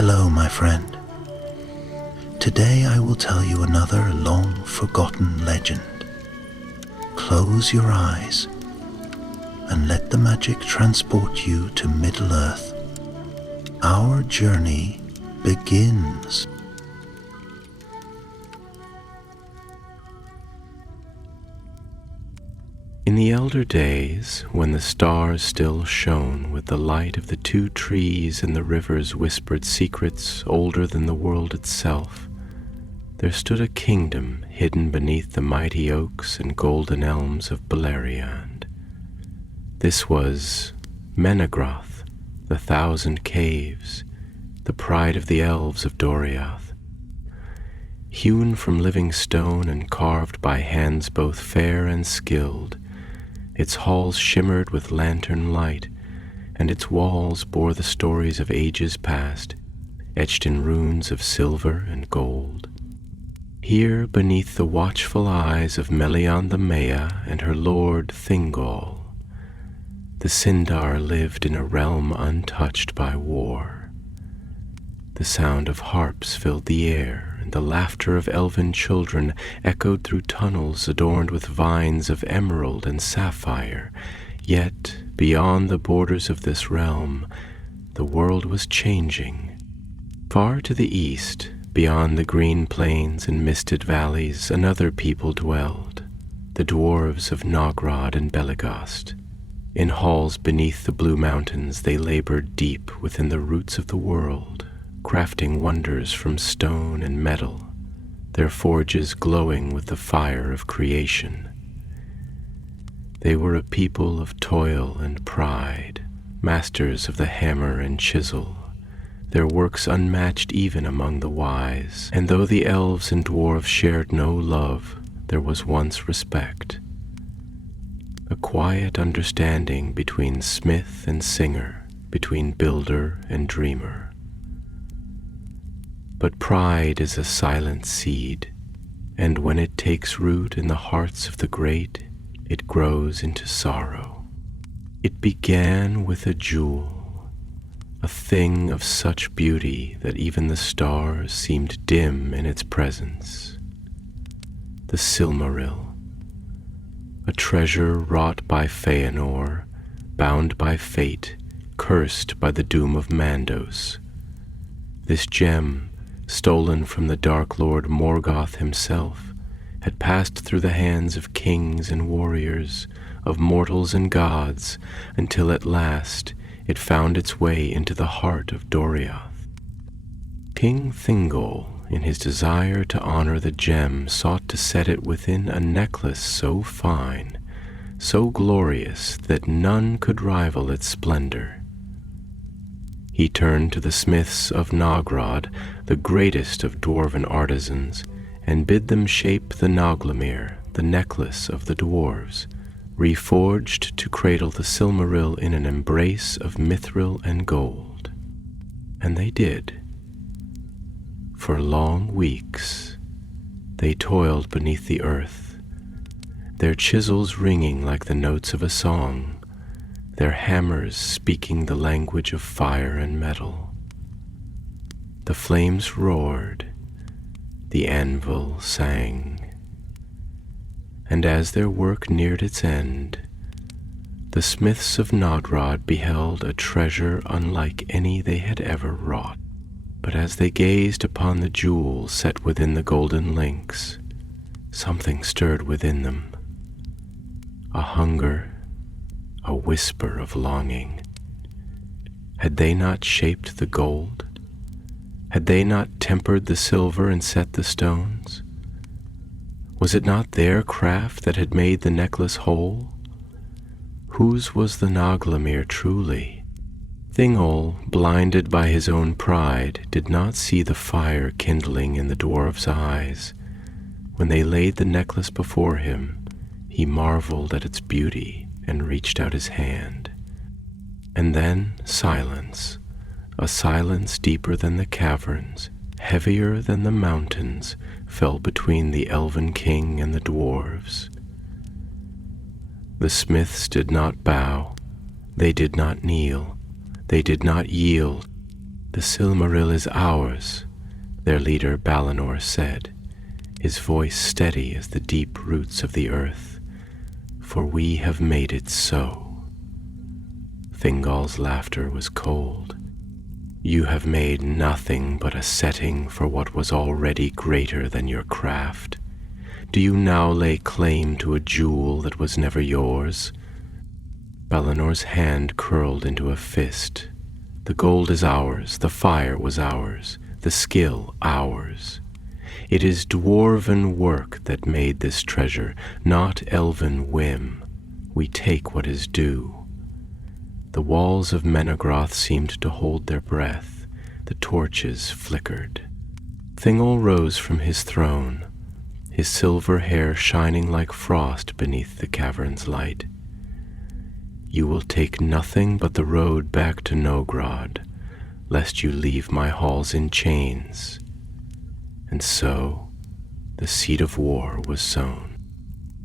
Hello, my friend. Today I will tell you another long-forgotten legend. Close your eyes and let the magic transport you to Middle-earth. Our journey begins. In the elder days, when the stars still shone with the light of the two trees and the rivers whispered secrets older than the world itself, there stood a kingdom hidden beneath the mighty oaks and golden elms of Beleriand. This was Menegroth, the Thousand Caves, the pride of the Elves of Doriath. Hewn from living stone and carved by hands both fair and skilled, its halls shimmered with lantern light, and its walls bore the stories of ages past, etched in runes of silver and gold. Here, beneath the watchful eyes of Melian the Maya and her lord Thingol, the Sindar lived in a realm untouched by war. The sound of harps filled the air, and the laughter of elven children echoed through tunnels adorned with vines of emerald and sapphire. Yet, beyond the borders of this realm, the world was changing. Far to the east, beyond the green plains and misted valleys, another people dwelled, the Dwarves of Nogrod and Belegost. In halls beneath the blue mountains they labored deep within the roots of the world, crafting wonders from stone and metal, their forges glowing with the fire of creation. They were a people of toil and pride, masters of the hammer and chisel, their works unmatched even among the wise. And though the elves and dwarves shared no love, there was once respect, a quiet understanding between smith and singer, between builder and dreamer. But pride is a silent seed, and when it takes root in the hearts of the great, it grows into sorrow. It began with a jewel, a thing of such beauty that even the stars seemed dim in its presence. The Silmaril, a treasure wrought by Feanor, bound by fate, cursed by the doom of Mandos. This gem, stolen from the Dark Lord Morgoth himself, had passed through the hands of kings and warriors, of mortals and gods, until at last it found its way into the heart of Doriath. King Thingol, in his desire to honor the gem, sought to set it within a necklace so fine, so glorious that none could rival its splendor. He turned to the smiths of Nogrod, the greatest of dwarven artisans, and bid them shape the Noglamir, the necklace of the dwarves, reforged to cradle the Silmaril in an embrace of mithril and gold. And they did. For long weeks, they toiled beneath the earth, their chisels ringing like the notes of a song, their hammers speaking the language of fire and metal. The flames roared, the anvil sang, and as their work neared its end, the smiths of Nogrod beheld a treasure unlike any they had ever wrought. But as they gazed upon the jewel set within the golden links, something stirred within them, a hunger, a whisper of longing. Had they not shaped the gold? Had they not tempered the silver and set the stones? Was it not their craft that had made the necklace whole? Whose was the Noglamir truly? Thingol, blinded by his own pride, did not see the fire kindling in the dwarf's eyes. When they laid the necklace before him, he marveled at its beauty and reached out his hand. And then silence, a silence deeper than the caverns, heavier than the mountains, fell between the elven king and the dwarves. The smiths did not bow, they did not kneel, they did not yield. "The Silmaril is ours," their leader Balinor said, his voice steady as the deep roots of the earth, "for we have made it so." Thingol's laughter was cold. "You have made nothing but a setting for what was already greater than your craft. Do you now lay claim to a jewel that was never yours?" Balinor's hand curled into a fist. "The gold is ours, the fire was ours, the skill ours. It is dwarven work that made this treasure, not elven whim. We take what is due." The walls of Menegroth seemed to hold their breath. The torches flickered. Thingol rose from his throne, his silver hair shining like frost beneath the cavern's light. "You will take nothing but the road back to Nogrod, lest you leave my halls in chains." And so the seed of war was sown.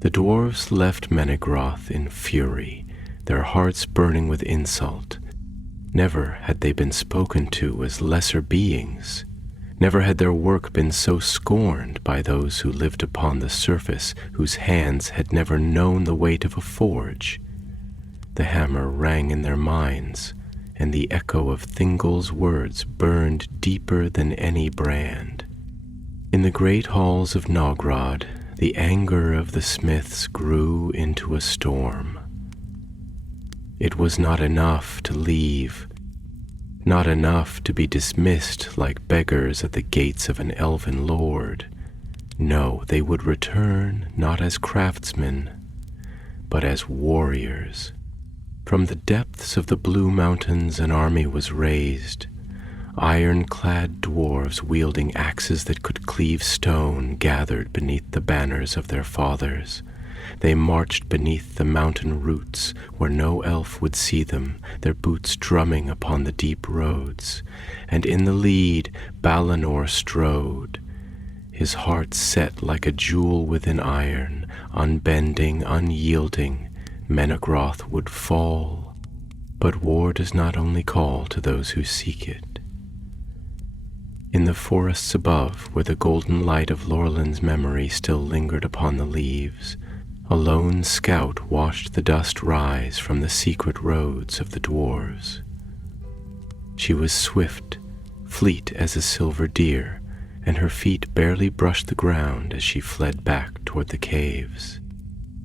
The dwarves left Menegroth in fury, their hearts burning with insult. Never had they been spoken to as lesser beings. Never had their work been so scorned by those who lived upon the surface, whose hands had never known the weight of a forge. The hammer rang in their minds, and the echo of Thingol's words burned deeper than any brand. In the great halls of Nogrod, the anger of the smiths grew into a storm. It was not enough to leave, not enough to be dismissed like beggars at the gates of an elven lord. No, they would return not as craftsmen, but as warriors. From the depths of the Blue Mountains an army was raised. Iron-clad dwarves wielding axes that could cleave stone gathered beneath the banners of their fathers. They marched beneath the mountain roots where no elf would see them, their boots drumming upon the deep roads. And in the lead Balinor strode, his heart set like a jewel within iron, unbending, unyielding. Menegroth would fall, but war does not only call to those who seek it. In the forests above, where the golden light of Lorlin's memory still lingered upon the leaves, a lone scout watched the dust rise from the secret roads of the dwarves. She was swift, fleet as a silver deer, and her feet barely brushed the ground as she fled back toward the caves.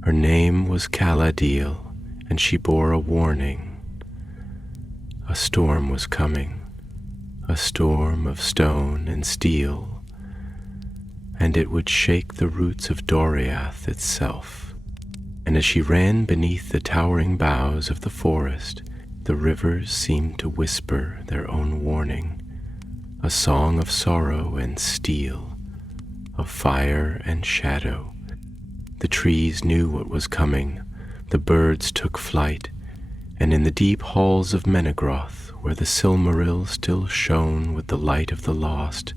Her name was Caladil, and she bore a warning. A storm was coming, a storm of stone and steel, and it would shake the roots of Doriath itself. And as she ran beneath the towering boughs of the forest, the rivers seemed to whisper their own warning, a song of sorrow and steel, of fire and shadow. The trees knew what was coming, the birds took flight, and in the deep halls of Menegroth, where the Silmaril still shone with the light of the lost,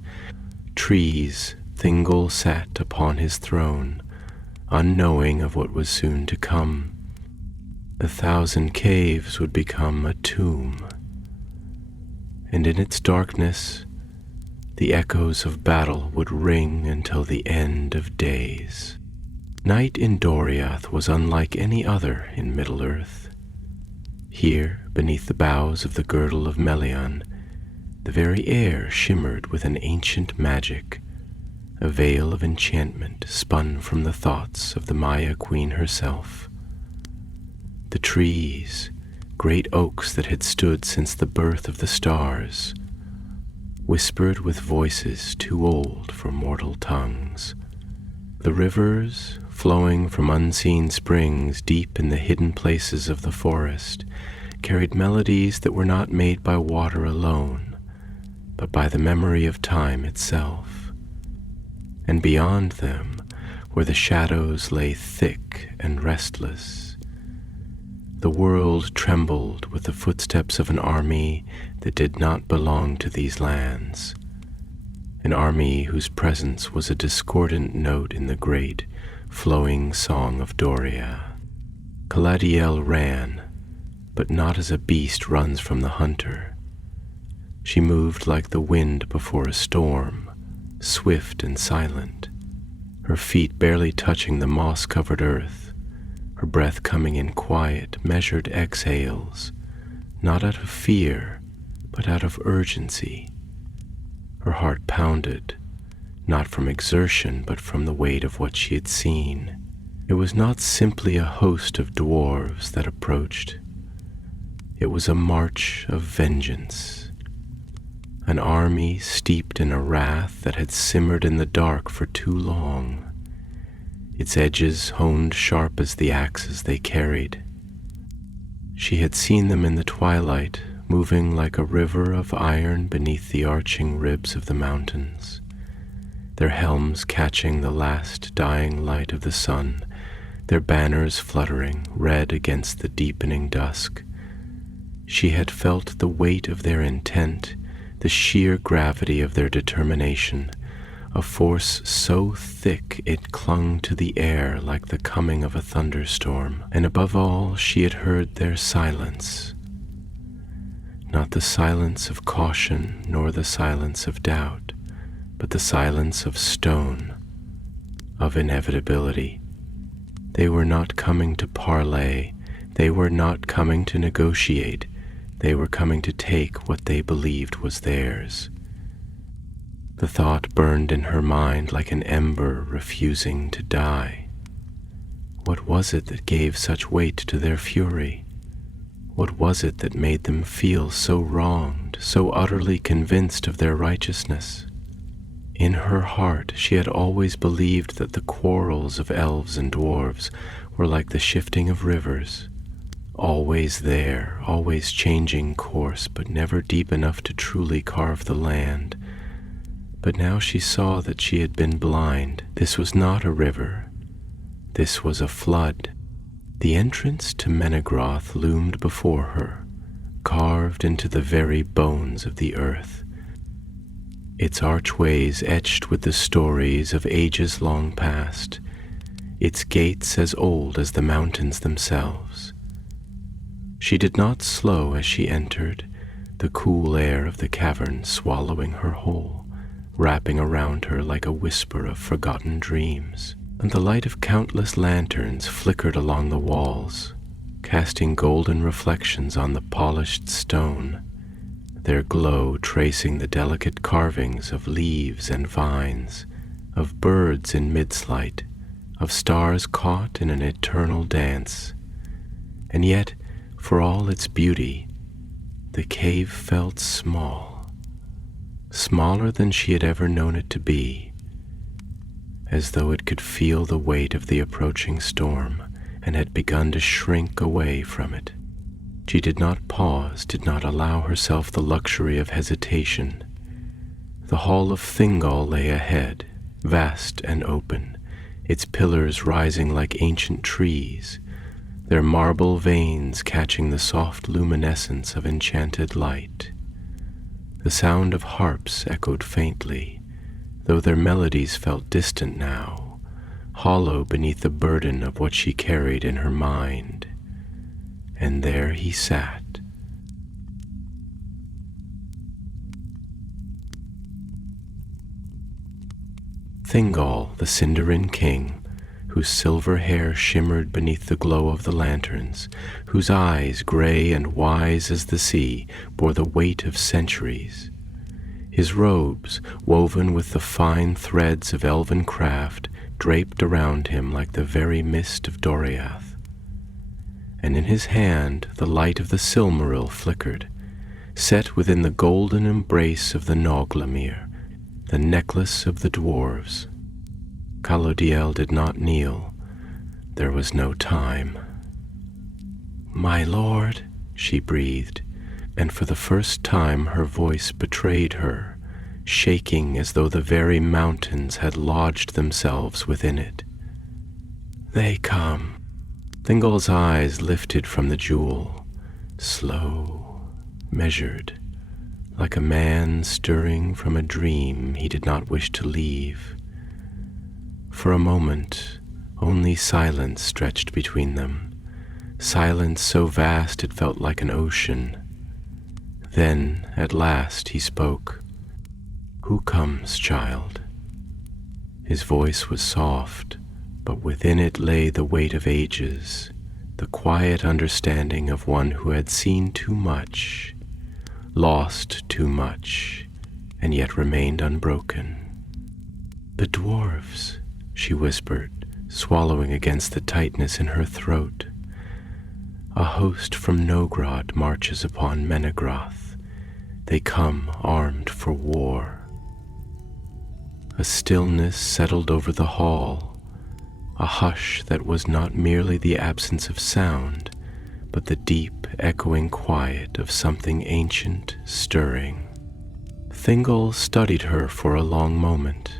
trees, Thingol sat upon his throne, unknowing of what was soon to come. The 1,000 caves would become a tomb, and in its darkness, the echoes of battle would ring until the end of days. Night in Doriath was unlike any other in Middle-earth. Here, beneath the boughs of the girdle of Melion, the very air shimmered with an ancient magic, a veil of enchantment spun from the thoughts of the Maya Queen herself. The trees, great oaks that had stood since the birth of the stars, whispered with voices too old for mortal tongues. The rivers, flowing from unseen springs deep in the hidden places of the forest, carried melodies that were not made by water alone, but by the memory of time itself. And beyond them, where the shadows lay thick and restless, the world trembled with the footsteps of an army that did not belong to these lands, an army whose presence was a discordant note in the great, flowing song of Doria. Caladiel ran, but not as a beast runs from the hunter. She moved like the wind before a storm, swift and silent, her feet barely touching the moss-covered earth, her breath coming in quiet, measured exhales, not out of fear, but out of urgency. Her heart pounded, not from exertion, but from the weight of what she had seen. It was not simply a host of dwarves that approached. It was a march of vengeance, an army steeped in a wrath that had simmered in the dark for too long, its edges honed sharp as the axes they carried. She had seen them in the twilight, moving like a river of iron beneath the arching ribs of the mountains, their helms catching the last dying light of the sun, their banners fluttering red against the deepening dusk. She had felt the weight of their intent, the sheer gravity of their determination, a force so thick it clung to the air like the coming of a thunderstorm. And above all, she had heard their silence, not the silence of caution nor the silence of doubt, but the silence of stone, of inevitability. They were not coming to parley, they were not coming to negotiate, they were coming to take what they believed was theirs. The thought burned in her mind like an ember refusing to die. What was it that gave such weight to their fury? What was it that made them feel so wronged, so utterly convinced of their righteousness? In her heart, she had always believed that the quarrels of elves and dwarves were like the shifting of rivers, always there, always changing course, but never deep enough to truly carve the land. But now she saw that she had been blind. This was not a river. This was a flood. The entrance to Menegroth loomed before her, carved into the very bones of the earth, its archways etched with the stories of ages long past, its gates as old as the mountains themselves. She did not slow as she entered, the cool air of the cavern swallowing her whole, wrapping around her like a whisper of forgotten dreams. And the light of countless lanterns flickered along the walls, casting golden reflections on the polished stone, their glow tracing the delicate carvings of leaves and vines, of birds in mid-slight, of stars caught in an eternal dance. And yet, for all its beauty, the cave felt small, smaller than she had ever known it to be, as though it could feel the weight of the approaching storm and had begun to shrink away from it. She did not pause, did not allow herself the luxury of hesitation. The hall of Thingol lay ahead, vast and open, its pillars rising like ancient trees, their marble veins catching the soft luminescence of enchanted light. The sound of harps echoed faintly, though their melodies felt distant now, hollow beneath the burden of what she carried in her mind. And there he sat. Thingol, the Sindarin king, whose silver hair shimmered beneath the glow of the lanterns, whose eyes, gray and wise as the sea, bore the weight of centuries. His robes, woven with the fine threads of elven craft, draped around him like the very mist of Doriath. And in his hand the light of the Silmaril flickered, set within the golden embrace of the Noglamir, the necklace of the dwarves. Calodiel did not kneel. There was no time. "My lord," she breathed, and for the first time her voice betrayed her, shaking as though the very mountains had lodged themselves within it. "They come." Thingol's eyes lifted from the jewel, slow, measured, like a man stirring from a dream he did not wish to leave. For a moment, only silence stretched between them, silence so vast it felt like an ocean. Then, at last, he spoke. "Who comes, child?" His voice was soft, but within it lay the weight of ages, the quiet understanding of one who had seen too much, lost too much, and yet remained unbroken. "The dwarves," she whispered, swallowing against the tightness in her throat. "A host from Nogrod marches upon Menegroth. They come armed for war." A stillness settled over the hall, a hush that was not merely the absence of sound, but the deep, echoing quiet of something ancient stirring. Thingol studied her for a long moment,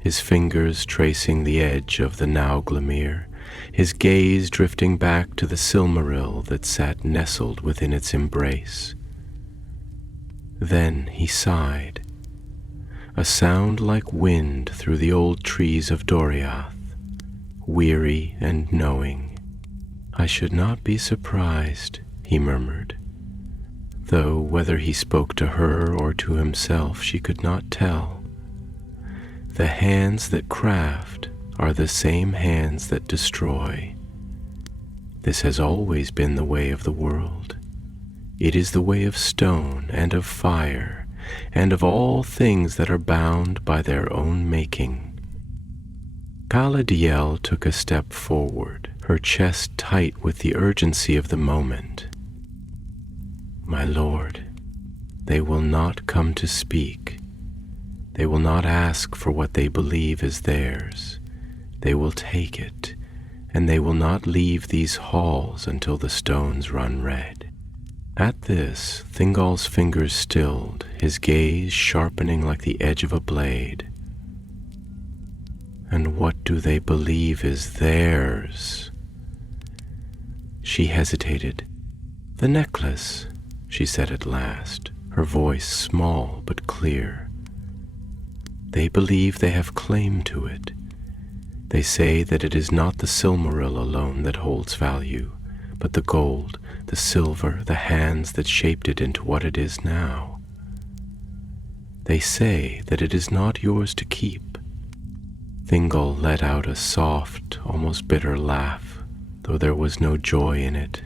his fingers tracing the edge of the Nauglamir, his gaze drifting back to the Silmaril that sat nestled within its embrace. Then he sighed, a sound like wind through the old trees of Doriath, weary and knowing. "I should not be surprised," he murmured, though whether he spoke to her or to himself she could not tell. The hands that craft are the same hands that destroy. This has always been the way of the world. It is the way of stone and of fire, and of all things that are bound by their own making. Caladiel took a step forward, her chest tight with the urgency of the moment. "My lord, they will not come to speak. They will not ask for what they believe is theirs. They will take it, and they will not leave these halls until the stones run red." At this, Thingol's fingers stilled, his gaze sharpening like the edge of a blade. "And what do they believe is theirs?" She hesitated. "The necklace," she said at last, her voice small but clear. "They believe they have claim to it. They say that it is not the Silmaril alone that holds value, but the gold, the silver, the hands that shaped it into what it is now. They say that it is not yours to keep." Thingol let out a soft, almost bitter laugh, though there was no joy in it.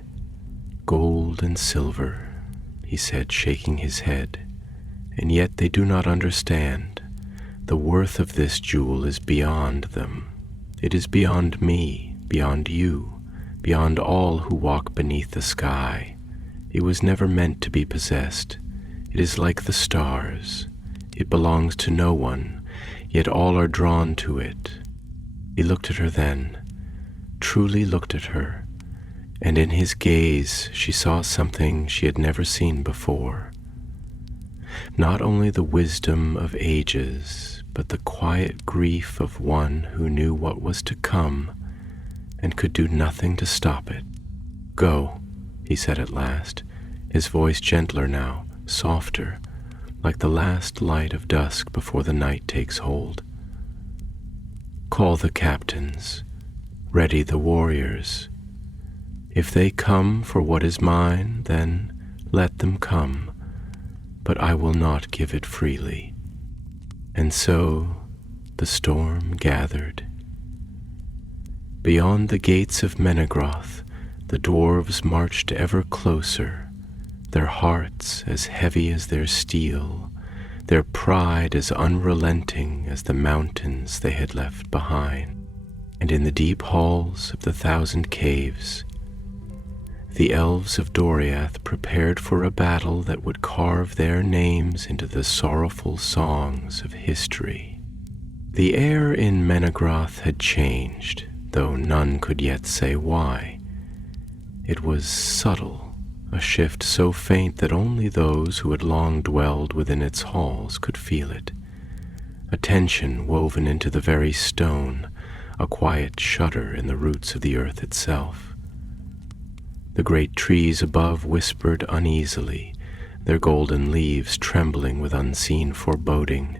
"Gold and silver," he said, shaking his head, "and yet they do not understand. The worth of this jewel is beyond them. It is beyond me, beyond you, beyond all who walk beneath the sky. It was never meant to be possessed. It is like the stars. It belongs to no one, yet all are drawn to it." He looked at her then, truly looked at her, and in his gaze she saw something she had never seen before. Not only the wisdom of ages, but the quiet grief of one who knew what was to come and could do nothing to stop it. "Go," he said at last, his voice gentler now, softer, like the last light of dusk before the night takes hold. "Call the captains, ready the warriors. If they come for what is mine, then let them come, but I will not give it freely." And so the storm gathered. Beyond the gates of Menegroth, the dwarves marched ever closer, their hearts as heavy as their steel, their pride as unrelenting as the mountains they had left behind. And in the deep halls of the 1,000 caves, the elves of Doriath prepared for a battle that would carve their names into the sorrowful songs of history. The air in Menegroth had changed, though none could yet say why. It was subtle, a shift so faint that only those who had long dwelled within its halls could feel it. A tension woven into the very stone, a quiet shudder in the roots of the earth itself. The great trees above whispered uneasily, their golden leaves trembling with unseen foreboding,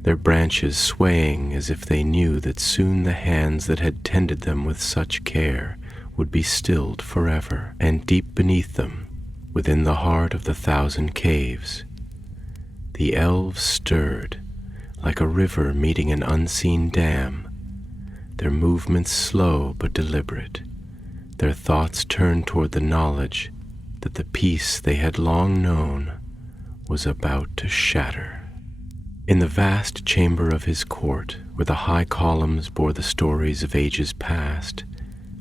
their branches swaying as if they knew that soon the hands that had tended them with such care would be stilled forever, and deep beneath them, within the heart of the 1,000 caves. The elves stirred, like a river meeting an unseen dam, their movements slow but deliberate, their thoughts turned toward the knowledge that the peace they had long known was about to shatter. In the vast chamber of his court, where the high columns bore the stories of ages past,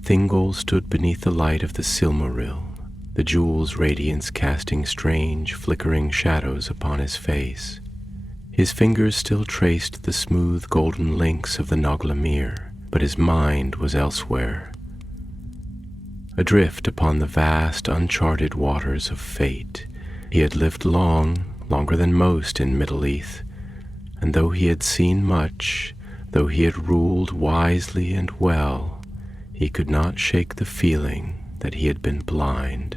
Thingol stood beneath the light of the Silmaril, the jewel's radiance casting strange, flickering shadows upon his face. His fingers still traced the smooth golden links of the Noglamir, but his mind was elsewhere. Adrift upon the vast, uncharted waters of fate, he had lived longer than most in Middle-earth, and though he had seen much, though he had ruled wisely and well, he could not shake the feeling that he had been blind.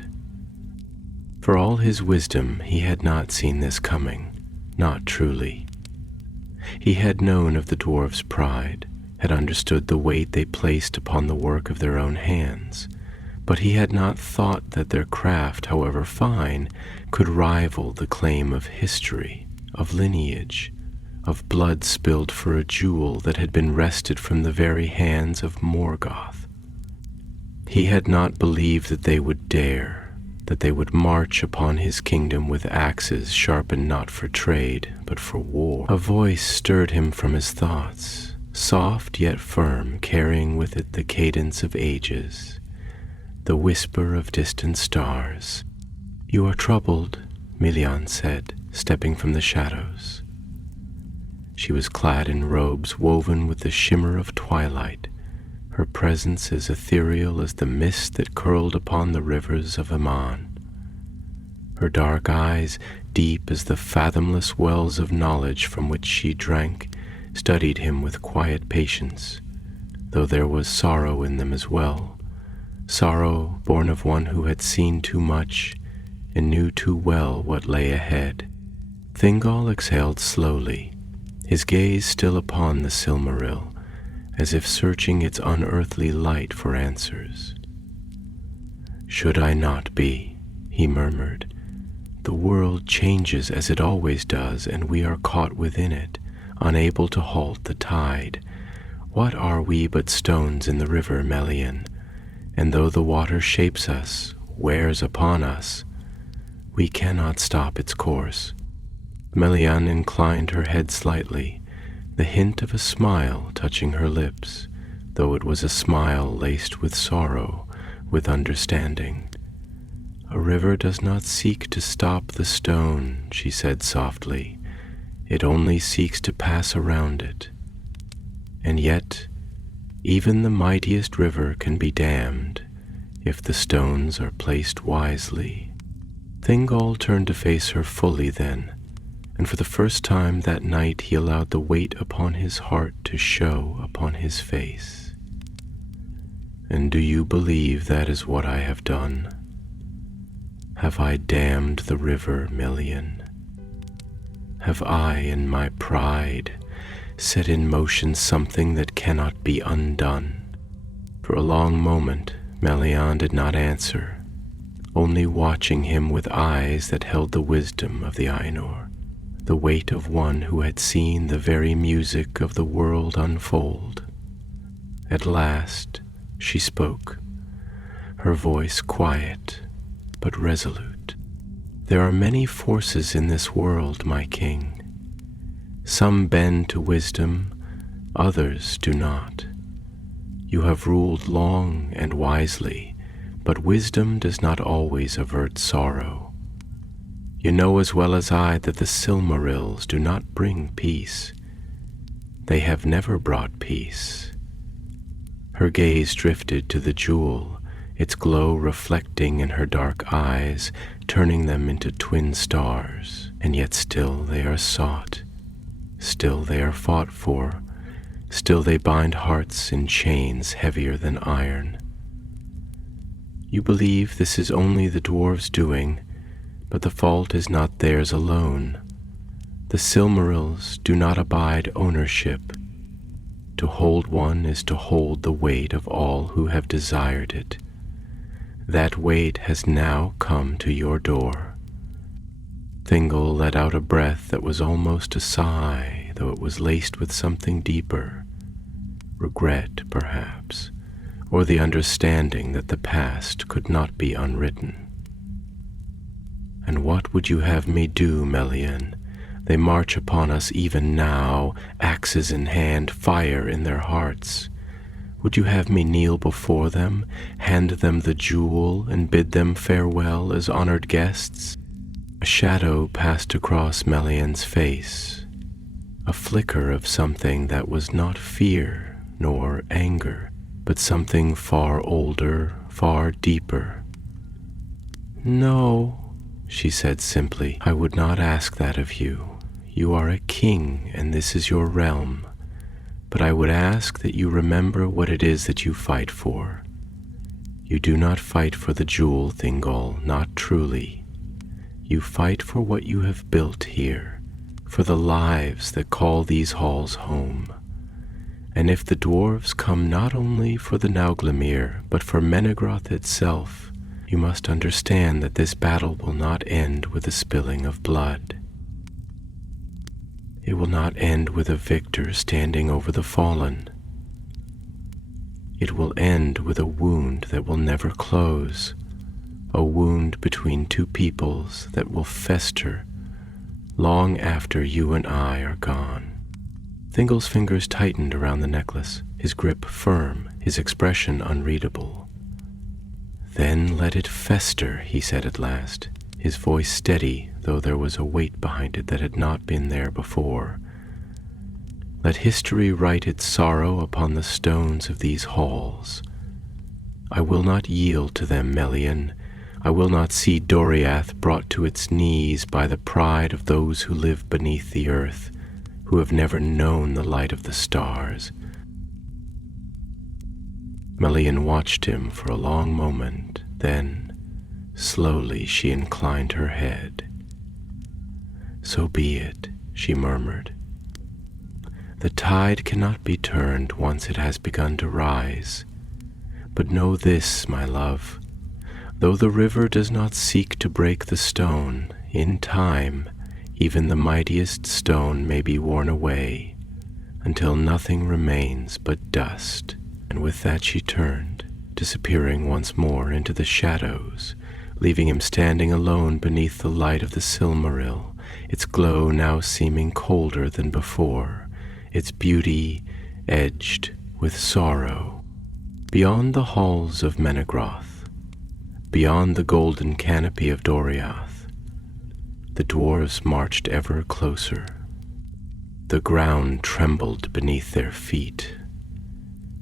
For all his wisdom, he had not seen this coming, not truly. He had known of the dwarves' pride, had understood the weight they placed upon the work of their own hands, but he had not thought that their craft, however fine, could rival the claim of history, of lineage, of blood spilled for a jewel that had been wrested from the very hands of Morgoth. He had not believed that they would dare, that they would march upon his kingdom with axes sharpened not for trade, but for war. A voice stirred him from his thoughts, soft yet firm, carrying with it the cadence of ages, the whisper of distant stars. "You are troubled," Melian said, stepping from the shadows. She was clad in robes woven with the shimmer of twilight, her presence as ethereal as the mist that curled upon the rivers of Aman. Her dark eyes, deep as the fathomless wells of knowledge from which she drank, studied him with quiet patience, though there was sorrow in them as well, sorrow born of one who had seen too much and knew too well what lay ahead. Thingol exhaled slowly, his gaze still upon the Silmaril, as if searching its unearthly light for answers. "Should I not be?" he murmured. "The world changes as it always does, and we are caught within it, unable to halt the tide. What are we but stones in the river, Melian? And though the water shapes us, wears upon us, we cannot stop its course." Melian inclined her head slightly, the hint of a smile touching her lips, though it was a smile laced with sorrow, with understanding. "A river does not seek to stop the stone," she said softly. "It only seeks to pass around it. And yet, even the mightiest river can be dammed if the stones are placed wisely." Thingol turned to face her fully then, and for the first time that night he allowed the weight upon his heart to show upon his face. "And do you believe that is what I have done? Have I damned the river, Melian? Have I, in my pride, set in motion something that cannot be undone?" For a long moment, Melian did not answer, only watching him with eyes that held the wisdom of the Ainur, the weight of one who had seen the very music of the world unfold. At last she spoke, her voice quiet but resolute. "There are many forces in this world, my king. Some bend to wisdom, others do not. You have ruled long and wisely, but wisdom does not always avert sorrow. You know as well as I that the Silmarils do not bring peace. They have never brought peace." Her gaze drifted to the jewel, its glow reflecting in her dark eyes, turning them into twin stars. And yet still they are sought, still they are fought for, still they bind hearts in chains heavier than iron. You believe this is only the dwarves' doing, but the fault is not theirs alone. The Silmarils do not abide ownership. To hold one is to hold the weight of all who have desired it. That weight has now come to your door. Thingol let out a breath that was almost a sigh, though it was laced with something deeper. Regret, perhaps, or the understanding that the past could not be unwritten. And what would you have me do, Melian? They march upon us even now, axes in hand, fire in their hearts. Would you have me kneel before them, hand them the jewel, and bid them farewell as honored guests? A shadow passed across Melian's face, a flicker of something that was not fear nor anger, but something far older, far deeper. "No," she said simply, "I would not ask that of you. You are a king, and this is your realm. But I would ask that you remember what it is that you fight for. You do not fight for the jewel, Thingol, not truly. You fight for what you have built here, for the lives that call these halls home. And if the dwarves come not only for the Nauglamir, but for Menegroth itself, you must understand that this battle will not end with the spilling of blood. It will not end with a victor standing over the fallen. It will end with a wound that will never close, a wound between two peoples that will fester long after you and I are gone." Thingol's fingers tightened around the necklace, his grip firm, his expression unreadable. "Then let it fester," he said at last, his voice steady, though there was a weight behind it that had not been there before. "Let history write its sorrow upon the stones of these halls. I will not yield to them, Melian. I will not see Doriath brought to its knees by the pride of those who live beneath the earth, who have never known the light of the stars." Melian watched him for a long moment, then slowly she inclined her head. "So be it," she murmured. "The tide cannot be turned once it has begun to rise. But know this, my love, though the river does not seek to break the stone, in time, even the mightiest stone may be worn away, until nothing remains but dust." And with that she turned, disappearing once more into the shadows, leaving him standing alone beneath the light of the Silmaril, its glow now seeming colder than before, its beauty edged with sorrow. Beyond the halls of Menegroth, beyond the golden canopy of Doriath, the dwarves marched ever closer. The ground trembled beneath their feet,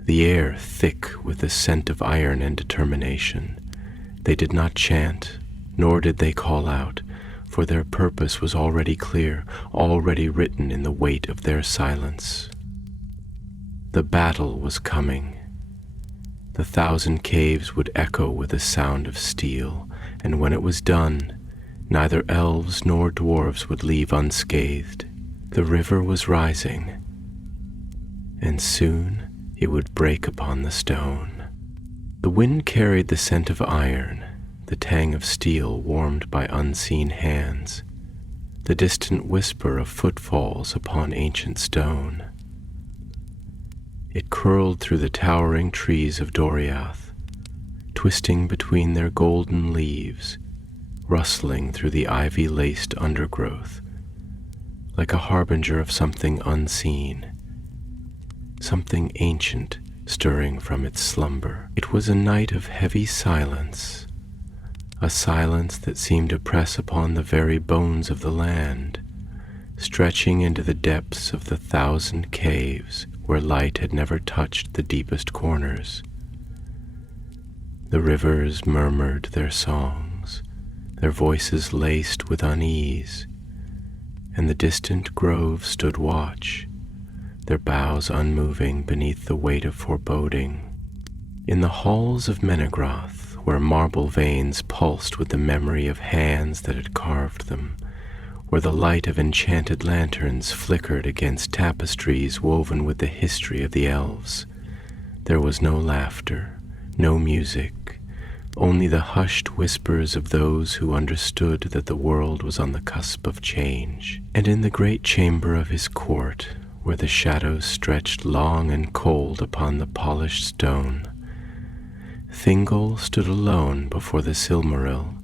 the air thick with the scent of iron and determination. They did not chant, nor did they call out, for their purpose was already clear, already written in the weight of their silence. The battle was coming. The 1,000 caves would echo with the sound of steel, and when it was done, neither elves nor dwarves would leave unscathed. The river was rising, and soon it would break upon the stone. The wind carried the scent of iron, the tang of steel warmed by unseen hands, the distant whisper of footfalls upon ancient stone. It curled through the towering trees of Doriath, twisting between their golden leaves, rustling through the ivy-laced undergrowth, like a harbinger of something unseen, something ancient stirring from its slumber. It was a night of heavy silence, a silence that seemed to press upon the very bones of the land, stretching into the depths of the 1,000 caves where light had never touched the deepest corners. The rivers murmured their songs, their voices laced with unease, and the distant groves stood watch, their boughs unmoving beneath the weight of foreboding. In the halls of Menegroth, where marble veins pulsed with the memory of hands that had carved them, where the light of enchanted lanterns flickered against tapestries woven with the history of the elves, there was no laughter, no music, only the hushed whispers of those who understood that the world was on the cusp of change. And in the great chamber of his court, where the shadows stretched long and cold upon the polished stone, Thingol stood alone before the Silmaril,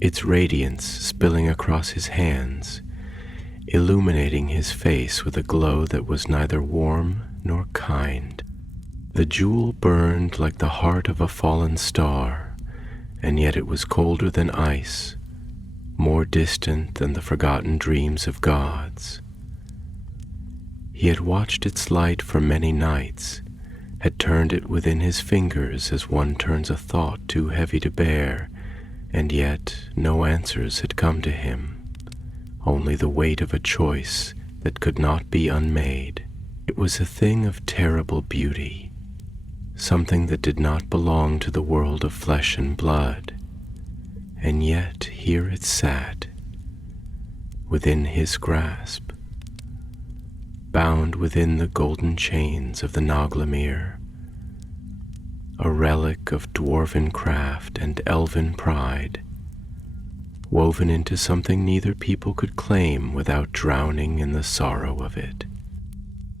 its radiance spilling across his hands, illuminating his face with a glow that was neither warm nor kind. The jewel burned like the heart of a fallen star, and yet it was colder than ice, more distant than the forgotten dreams of gods. He had watched its light for many nights, had turned it within his fingers as one turns a thought too heavy to bear, and yet no answers had come to him, only the weight of a choice that could not be unmade. It was a thing of terrible beauty, something that did not belong to the world of flesh and blood, and yet here it sat, within his grasp, bound within the golden chains of the Noglamir, a relic of dwarven craft and elven pride, woven into something neither people could claim without drowning in the sorrow of it.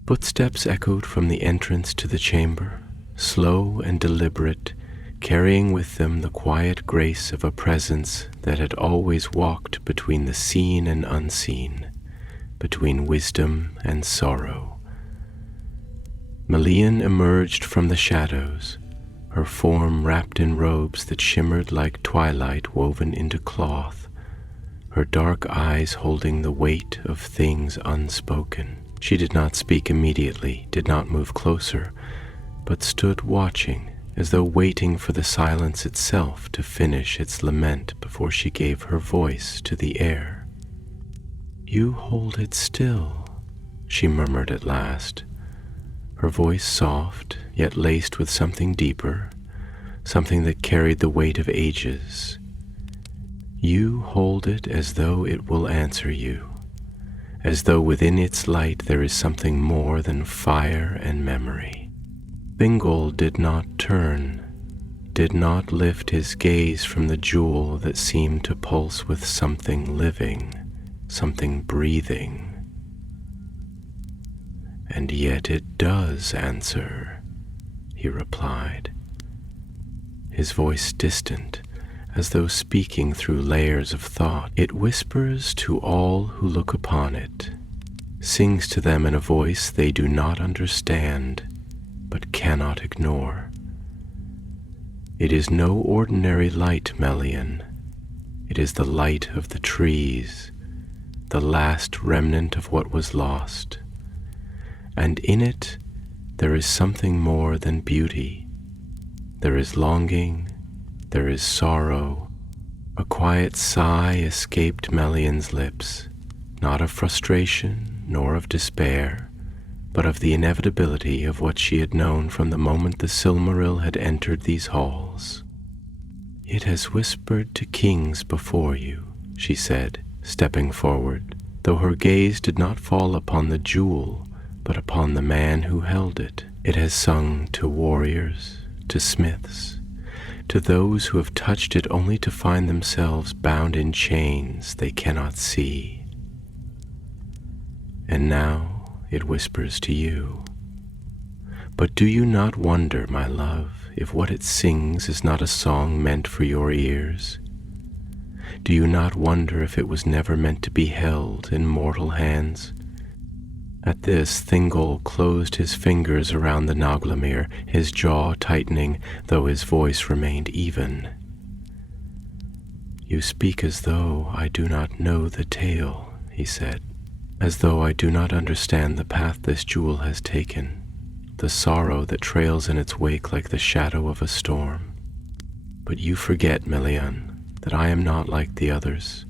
Footsteps echoed from the entrance to the chamber, slow and deliberate, carrying with them the quiet grace of a presence that had always walked between the seen and unseen, between wisdom and sorrow. Melian emerged from the shadows, her form wrapped in robes that shimmered like twilight woven into cloth, her dark eyes holding the weight of things unspoken. She did not speak immediately, did not move closer, but stood watching, as though waiting for the silence itself to finish its lament before she gave her voice to the air. "You hold it still," she murmured at last, her voice soft, yet laced with something deeper, something that carried the weight of ages. "You hold it as though it will answer you, as though within its light there is something more than fire and memory." Thingol did not turn, did not lift his gaze from the jewel that seemed to pulse with something living, something breathing. "And yet it does answer," he replied, his voice distant, as though speaking through layers of thought. "It whispers to all who look upon it, sings to them in a voice they do not understand, but cannot ignore. It is no ordinary light, Melian. It is the light of the trees, the last remnant of what was lost. And in it there is something more than beauty. There is longing, there is sorrow." A quiet sigh escaped Melian's lips, not of frustration nor of despair, but of the inevitability of what she had known from the moment the Silmaril had entered these halls. "It has whispered to kings before you," she said, stepping forward, though her gaze did not fall upon the jewel, but upon the man who held it. "It has sung to warriors, to smiths, to those who have touched it only to find themselves bound in chains they cannot see. And now it whispers to you. But do you not wonder, my love, if what it sings is not a song meant for your ears? Do you not wonder if it was never meant to be held in mortal hands?" At this, Thingol closed his fingers around the Noglamir, his jaw tightening, though his voice remained even. "You speak as though I do not know the tale," he said, "as though I do not understand the path this jewel has taken, the sorrow that trails in its wake like the shadow of a storm. But you forget, Melian, that I am not like the others.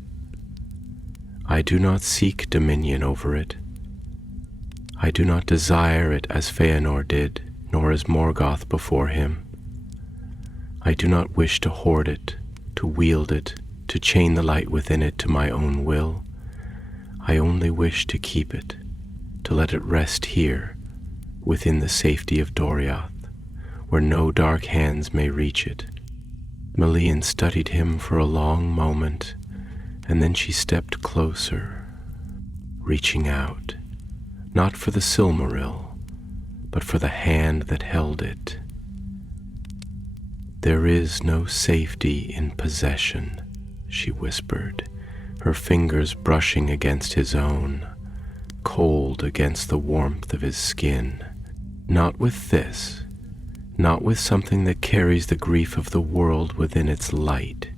I do not seek dominion over it. I do not desire it as Feanor did, nor as Morgoth before him. I do not wish to hoard it, to wield it, to chain the light within it to my own will. I only wish to keep it, to let it rest here, within the safety of Doriath, where no dark hands may reach it. Melian studied him for a long moment, and then she stepped closer, reaching out, not for the Silmaril, but for the hand that held it. "There is no safety in possession," she whispered, her fingers brushing against his own, cold against the warmth of his skin. "Not with this. Not with something that carries the grief of the world within its light.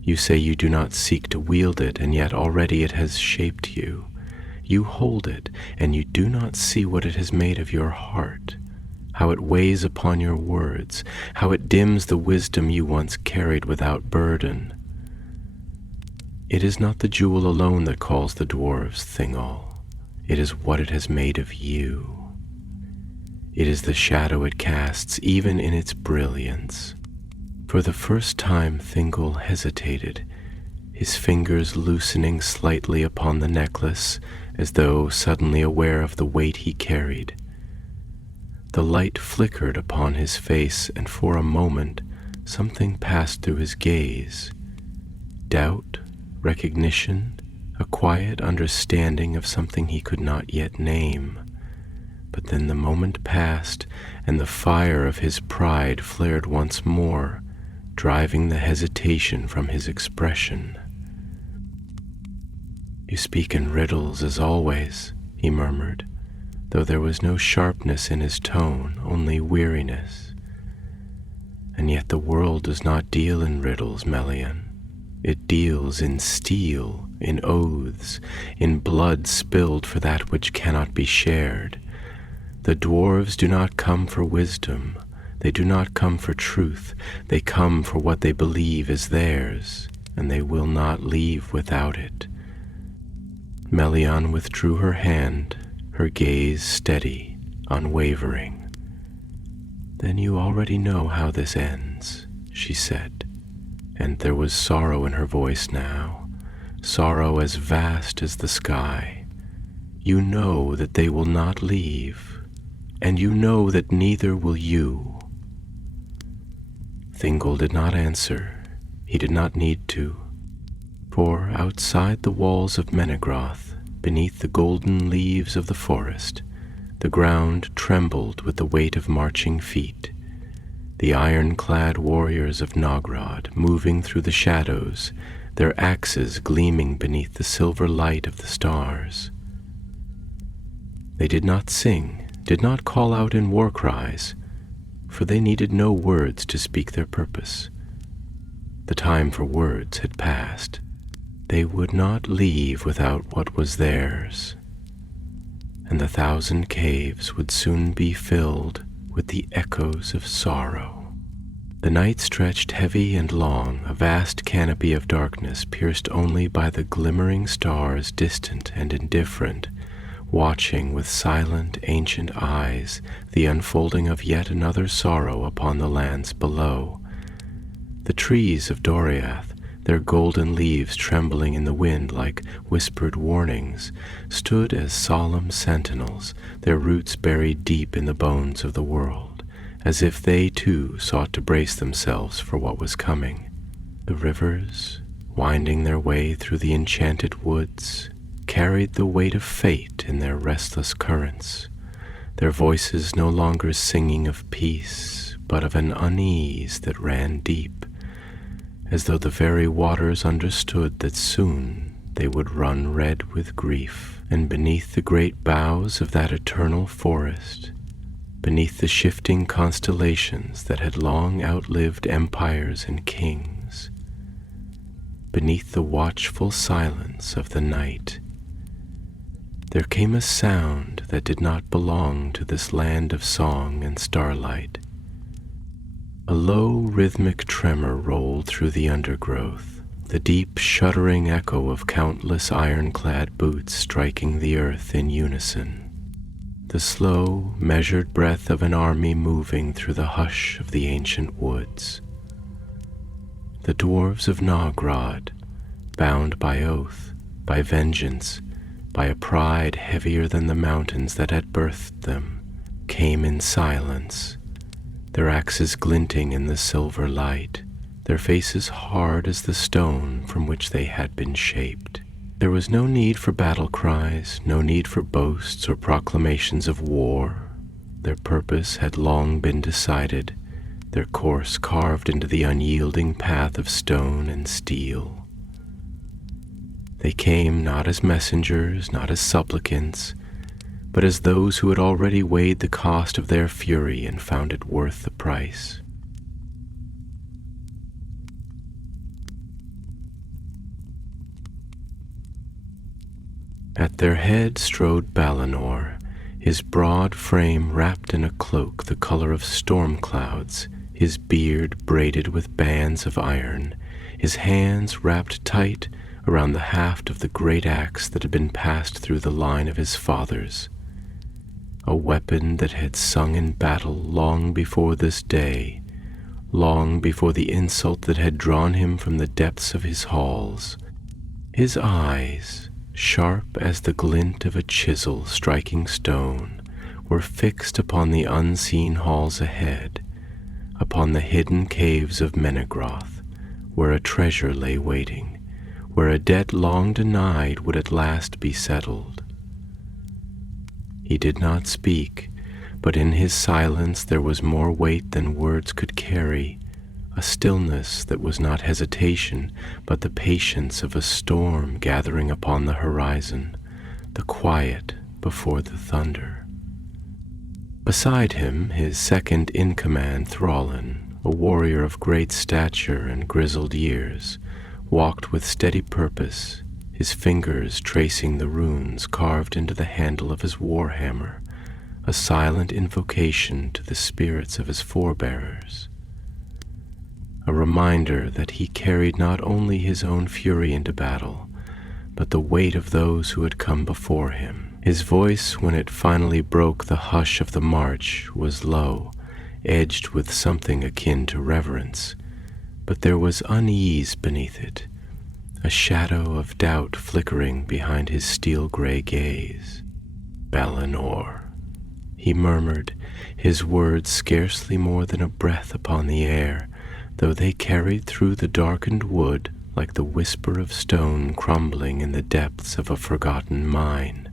You say you do not seek to wield it, and yet already it has shaped you. You hold it, and you do not see what it has made of your heart, how it weighs upon your words, how it dims the wisdom you once carried without burden. It is not the jewel alone that calls the dwarves Thingol. It is what it has made of you. It is the shadow it casts, even in its brilliance." For the first time Thingol hesitated, his fingers loosening slightly upon the necklace, as though suddenly aware of the weight he carried. The light flickered upon his face, and for a moment something passed through his gaze. Doubt, recognition, a quiet understanding of something he could not yet name. But then the moment passed, and the fire of his pride flared once more, driving the hesitation from his expression. "You speak in riddles as always," he murmured, though there was no sharpness in his tone, only weariness. "And yet the world does not deal in riddles, Melian. It deals in steel, in oaths, in blood spilled for that which cannot be shared. The dwarves do not come for wisdom. They do not come for truth. They come for what they believe is theirs, and they will not leave without it." Melian withdrew her hand, her gaze steady, unwavering. "Then you already know how this ends," she said, and there was sorrow in her voice now, sorrow as vast as the sky. "You know that they will not leave, and you know that neither will you." Thingol did not answer. He did not need to. For outside the walls of Menegroth, beneath the golden leaves of the forest, the ground trembled with the weight of marching feet. The iron-clad warriors of Nogrod moving through the shadows, their axes gleaming beneath the silver light of the stars. They did not sing, did not call out in war cries, for they needed no words to speak their purpose. The time for words had passed. They would not leave without what was theirs, and the 1,000 caves would soon be filled with the echoes of sorrow. The night stretched heavy and long, a vast canopy of darkness pierced only by the glimmering stars, distant and indifferent, watching with silent, ancient eyes the unfolding of yet another sorrow upon the lands below. The trees of Doriath, their golden leaves trembling in the wind like whispered warnings, stood as solemn sentinels, their roots buried deep in the bones of the world, as if they too sought to brace themselves for what was coming. The rivers, winding their way through the enchanted woods, carried the weight of fate in their restless currents, their voices no longer singing of peace, but of an unease that ran deep, as though the very waters understood that soon they would run red with grief. And beneath the great boughs of that eternal forest, beneath the shifting constellations that had long outlived empires and kings, beneath the watchful silence of the night, there came a sound that did not belong to this land of song and starlight. A low rhythmic tremor rolled through the undergrowth, the deep shuddering echo of countless iron-clad boots striking the earth in unison, the slow, measured breath of an army moving through the hush of the ancient woods. The dwarves of Nogrod, bound by oath, by vengeance, by a pride heavier than the mountains that had birthed them, came in silence, their axes glinting in the silver light, their faces hard as the stone from which they had been shaped. There was no need for battle cries, no need for boasts or proclamations of war. Their purpose had long been decided, their course carved into the unyielding path of stone and steel. They came not as messengers, not as supplicants, but as those who had already weighed the cost of their fury and found it worth the price. At their head strode Balinor, his broad frame wrapped in a cloak the color of storm clouds, his beard braided with bands of iron, his hands wrapped tight around the haft of the great axe that had been passed through the line of his fathers, a weapon that had sung in battle long before this day, long before the insult that had drawn him from the depths of his halls. His eyes, sharp as the glint of a chisel striking stone, were fixed upon the unseen halls ahead, upon the hidden caves of Menegroth, where a treasure lay waiting, where a debt long denied would at last be settled. He did not speak, but in his silence there was more weight than words could carry, a stillness that was not hesitation, but the patience of a storm gathering upon the horizon, the quiet before the thunder. Beside him, his second in command, Thrallin, a warrior of great stature and grizzled years, walked with steady purpose, his fingers tracing the runes carved into the handle of his warhammer, a silent invocation to the spirits of his forebears. A reminder that he carried not only his own fury into battle, but the weight of those who had come before him. His voice, when it finally broke the hush of the march, was low, edged with something akin to reverence, but there was unease beneath it, a shadow of doubt flickering behind his steel-gray gaze. "Balinor," he murmured, his words scarcely more than a breath upon the air, though they carried through the darkened wood like the whisper of stone crumbling in the depths of a forgotten mine.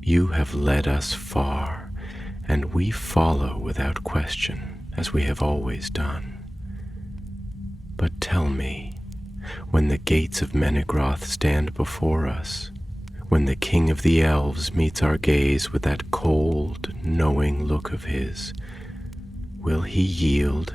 "You have led us far, and we follow without question, as we have always done. But tell me, when the gates of Menegroth stand before us, when the king of the Elves meets our gaze with that cold, knowing look of his, will he yield?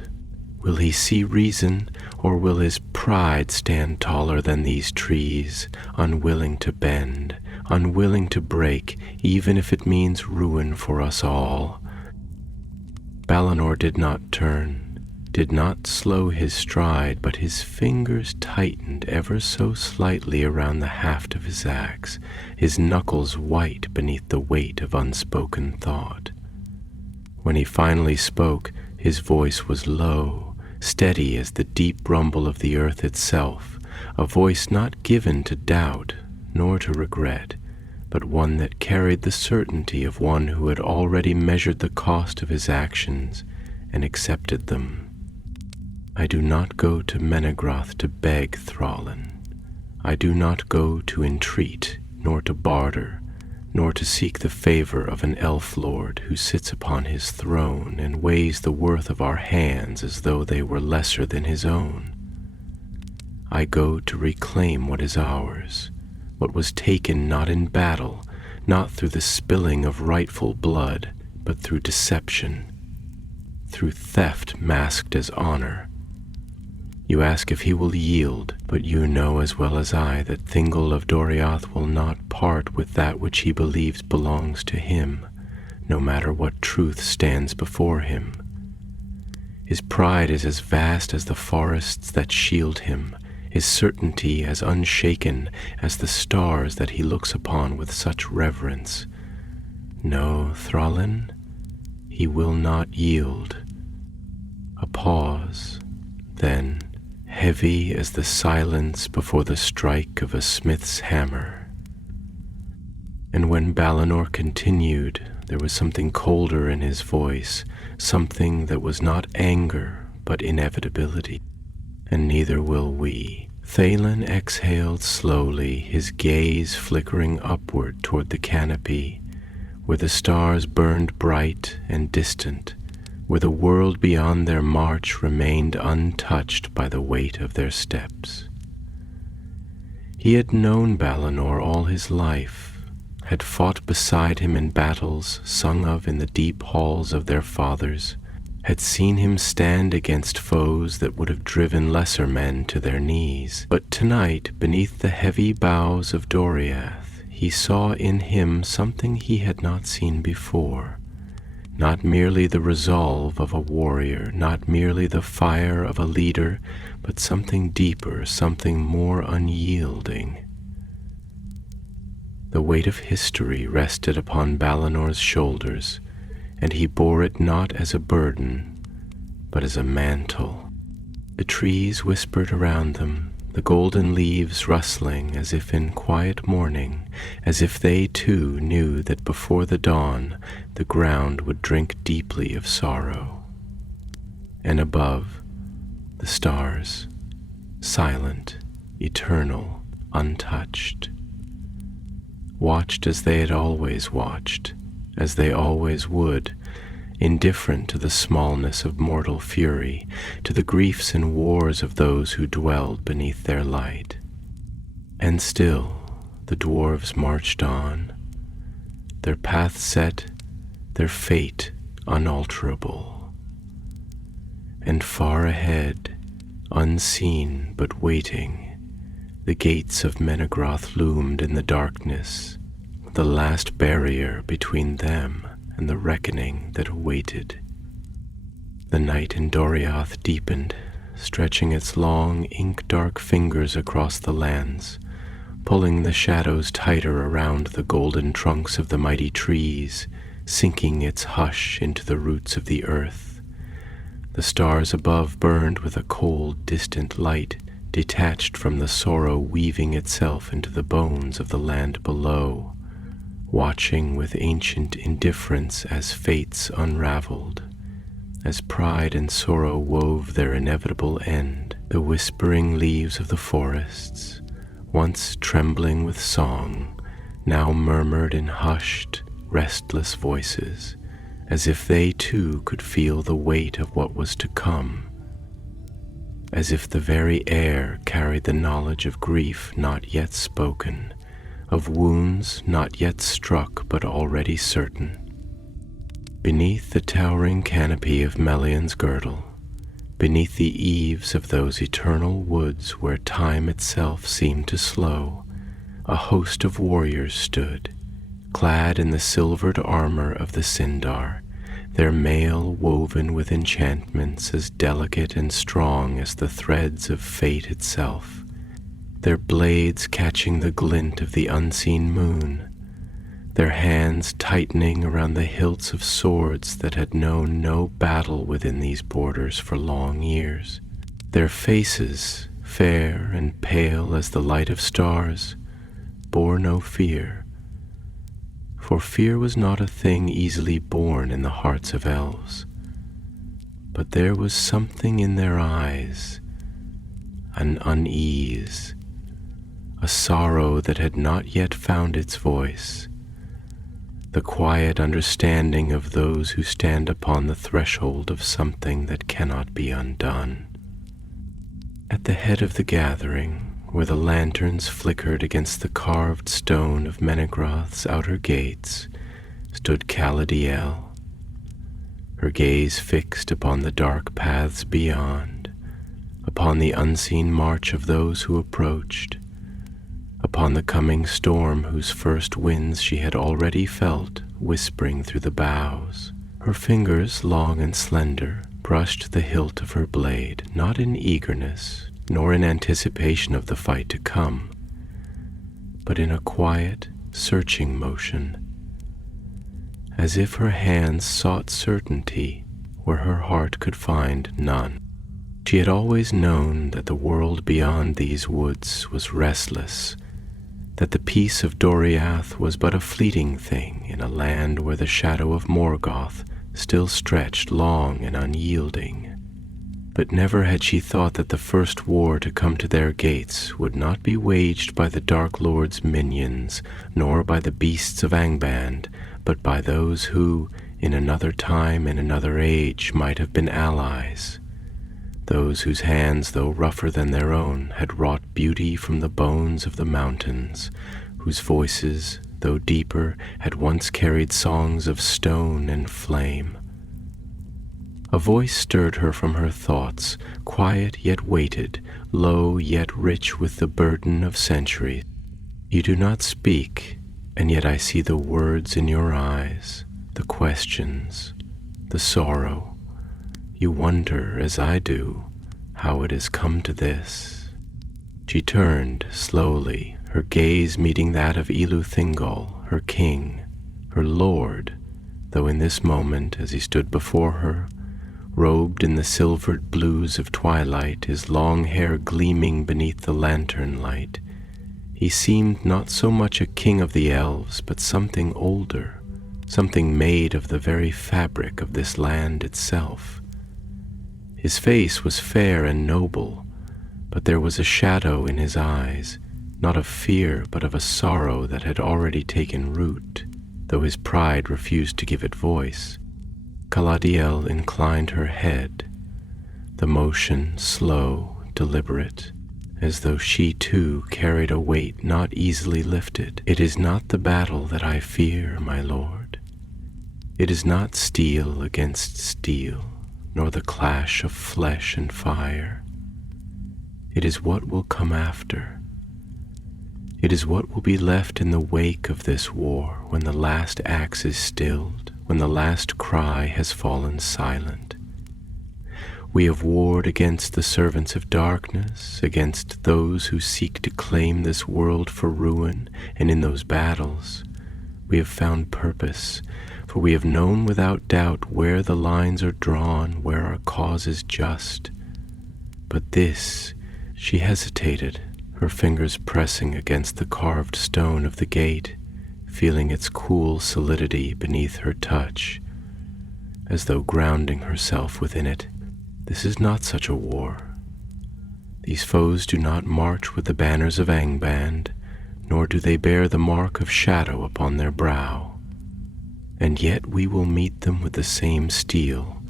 Will he see reason, or will his pride stand taller than these trees, unwilling to bend, unwilling to break, even if it means ruin for us all?" Balinor did not turn, did not slow his stride, but his fingers tightened ever so slightly around the haft of his axe, his knuckles white beneath the weight of unspoken thought. When he finally spoke, his voice was low, steady as the deep rumble of the earth itself, a voice not given to doubt nor to regret, but one that carried the certainty of one who had already measured the cost of his actions and accepted them. "I do not go to Menegroth to beg, Thrallin. I do not go to entreat, nor to barter, nor to seek the favor of an elf lord who sits upon his throne and weighs the worth of our hands as though they were lesser than his own. I go to reclaim what is ours, what was taken not in battle, not through the spilling of rightful blood, but through deception, through theft masked as honor. You ask if he will yield, but you know as well as I that Thingol of Doriath will not part with that which he believes belongs to him, no matter what truth stands before him. His pride is as vast as the forests that shield him, his certainty as unshaken as the stars that he looks upon with such reverence. No, Thrallin, he will not yield." A pause, then, heavy as the silence before the strike of a smith's hammer. And when Balinor continued, there was something colder in his voice, something that was not anger but inevitability. and neither will we. Thalen exhaled slowly, his gaze flickering upward toward the canopy, where the stars burned bright and distant, where the world beyond their march remained untouched by the weight of their steps. He had known Balinor all his life, had fought beside him in battles sung of in the deep halls of their fathers, had seen him stand against foes that would have driven lesser men to their knees. But tonight, beneath the heavy boughs of Doriath, he saw in him something he had not seen before. Not merely the resolve of a warrior, not merely the fire of a leader, but something deeper, something more unyielding. The weight of history rested upon Balinor's shoulders, and he bore it not as a burden, but as a mantle. The trees whispered around them, the golden leaves rustling as if in quiet mourning, as if they too knew that before the dawn the ground would drink deeply of sorrow. And above, the stars, silent, eternal, untouched, watched as they had always watched, as they always would, indifferent to the smallness of mortal fury, to the griefs and wars of those who dwelled beneath their light. And still the dwarves marched on, their path set, their fate unalterable. And far ahead, unseen but waiting, the gates of Menegroth loomed in the darkness, the last barrier between them and the reckoning that awaited. The night in Doriath deepened, stretching its long, ink-dark fingers across the lands, pulling the shadows tighter around the golden trunks of the mighty trees, sinking its hush into the roots of the earth. The stars above burned with a cold, distant light, detached from the sorrow weaving itself into the bones of the land below, watching with ancient indifference as fates unraveled, as pride and sorrow wove their inevitable end. The whispering leaves of the forests, once trembling with song, now murmured in hushed, restless voices, as if they too could feel the weight of what was to come, as if the very air carried the knowledge of grief not yet spoken, of wounds not yet struck but already certain. Beneath the towering canopy of Melion's girdle, beneath the eaves of those eternal woods where time itself seemed to slow, a host of warriors stood, clad in the silvered armor of the Sindar, their mail woven with enchantments as delicate and strong as the threads of fate itself, their blades catching the glint of the unseen moon, their hands tightening around the hilts of swords that had known no battle within these borders for long years, their faces, fair and pale as the light of stars, bore no fear, for fear was not a thing easily born in the hearts of elves. But there was something in their eyes, an unease, a sorrow that had not yet found its voice, the quiet understanding of those who stand upon the threshold of something that cannot be undone. At the head of the gathering, where the lanterns flickered against the carved stone of Menegroth's outer gates, stood Caladiel, her gaze fixed upon the dark paths beyond, upon the unseen march of those who approached, upon the coming storm whose first winds she had already felt whispering through the boughs. Her fingers, long and slender, brushed the hilt of her blade, not in eagerness, nor in anticipation of the fight to come, but in a quiet, searching motion, as if her hands sought certainty where her heart could find none. She had always known that the world beyond these woods was restless, that the peace of Doriath was but a fleeting thing in a land where the shadow of Morgoth still stretched long and unyielding. But never had she thought that the first war to come to their gates would not be waged by the Dark Lord's minions, nor by the beasts of Angband, but by those who, in another time and another age, might have been allies. Those whose hands, though rougher than their own, had wrought beauty from the bones of the mountains, whose voices, though deeper, had once carried songs of stone and flame. A voice stirred her from her thoughts, quiet yet weighted, low yet rich with the burden of centuries. You do not speak, and yet I see the words in your eyes, the questions, the sorrow. You wonder, as I do, how it has come to this. She turned slowly, her gaze meeting that of Ilu Thingol, her king, her lord, though in this moment, as he stood before her, robed in the silvered blues of twilight, his long hair gleaming beneath the lantern light, he seemed not so much a king of the elves, but something older, something made of the very fabric of this land itself. His face was fair and noble, but there was a shadow in his eyes, not of fear, but of a sorrow that had already taken root, though his pride refused to give it voice. Caladiel inclined her head, the motion slow, deliberate, as though she too carried a weight not easily lifted. It is not the battle that I fear, my lord. It is not steel against steel, nor the clash of flesh and fire. It is what will come after. It is what will be left in the wake of this war when the last axe is stilled, when the last cry has fallen silent. We have warred against the servants of darkness, against those who seek to claim this world for ruin, and in those battles we have found purpose, for we have known without doubt where the lines are drawn, where our cause is just. But this, she hesitated, her fingers pressing against the carved stone of the gate, feeling its cool solidity beneath her touch, as though grounding herself within it. This is not such a war. These foes do not march with the banners of Angband, nor do they bear the mark of shadow upon their brow. And yet we will meet them with the same steel,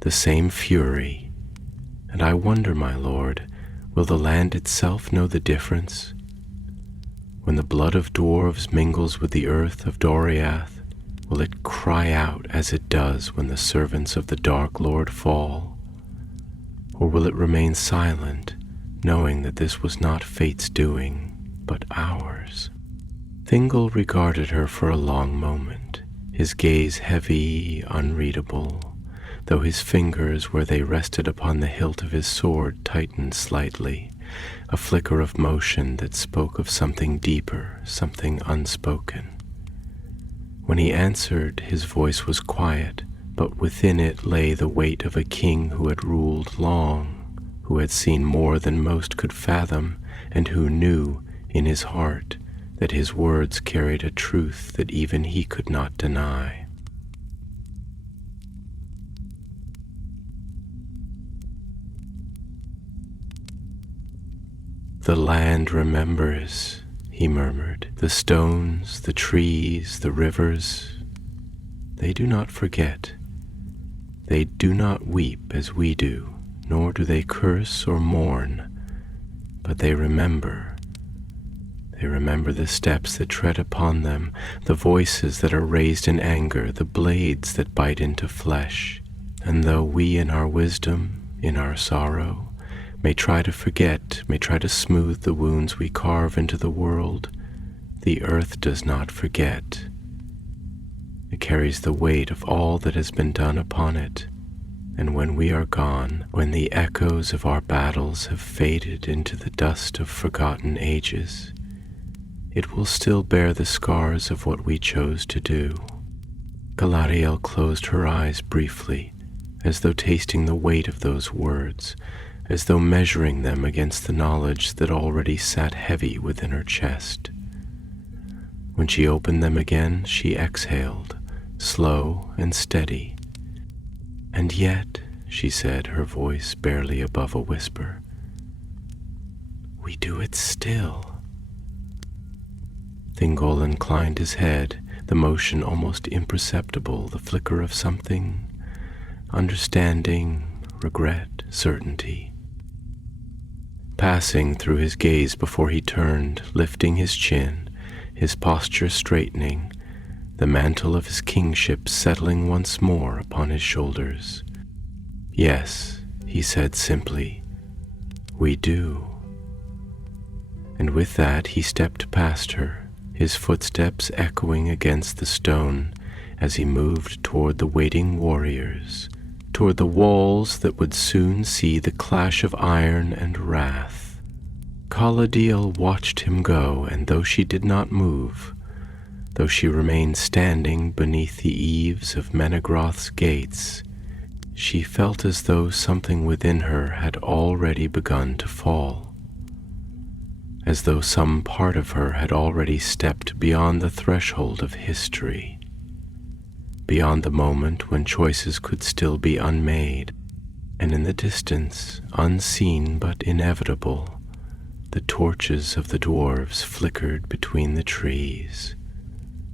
the same fury. And I wonder, my lord, will the land itself know the difference? When the blood of dwarves mingles with the earth of Doriath, will it cry out as it does when the servants of the Dark Lord fall? Or will it remain silent, knowing that this was not fate's doing, but ours? Thingol regarded her for a long moment, his gaze heavy, unreadable, though his fingers, where they rested upon the hilt of his sword, tightened slightly, a flicker of motion that spoke of something deeper, something unspoken. When he answered, his voice was quiet, but within it lay the weight of a king who had ruled long, who had seen more than most could fathom, and who knew in his heart that his words carried a truth that even he could not deny. The land remembers, he murmured. The stones, the trees, the rivers, they do not forget. They do not weep as we do, nor do they curse or mourn, but they remember. They remember the steps that tread upon them, the voices that are raised in anger, the blades that bite into flesh. And though we in our wisdom, in our sorrow, may try to forget, may try to smooth the wounds we carve into the world, the earth does not forget. It carries the weight of all that has been done upon it, and when we are gone, when the echoes of our battles have faded into the dust of forgotten ages, it will still bear the scars of what we chose to do. Galariel closed her eyes briefly, as though tasting the weight of those words, as though measuring them against the knowledge that already sat heavy within her chest. When she opened them again, she exhaled, slow and steady. And yet, she said, her voice barely above a whisper. "We do it still." Thingol inclined his head, the motion almost imperceptible, the flicker of something, understanding, regret, certainty, passing through his gaze before he turned, lifting his chin, his posture straightening, the mantle of his kingship settling once more upon his shoulders. "Yes," he said simply, "we do." And with that he stepped past her, his footsteps echoing against the stone as he moved toward the waiting warriors, toward the walls that would soon see the clash of iron and wrath. Caladiel watched him go, and though she did not move, though she remained standing beneath the eaves of Menegroth's gates, she felt as though something within her had already begun to fall, as though some part of her had already stepped beyond the threshold of history, beyond the moment when choices could still be unmade, and in the distance, unseen but inevitable, the torches of the dwarves flickered between the trees,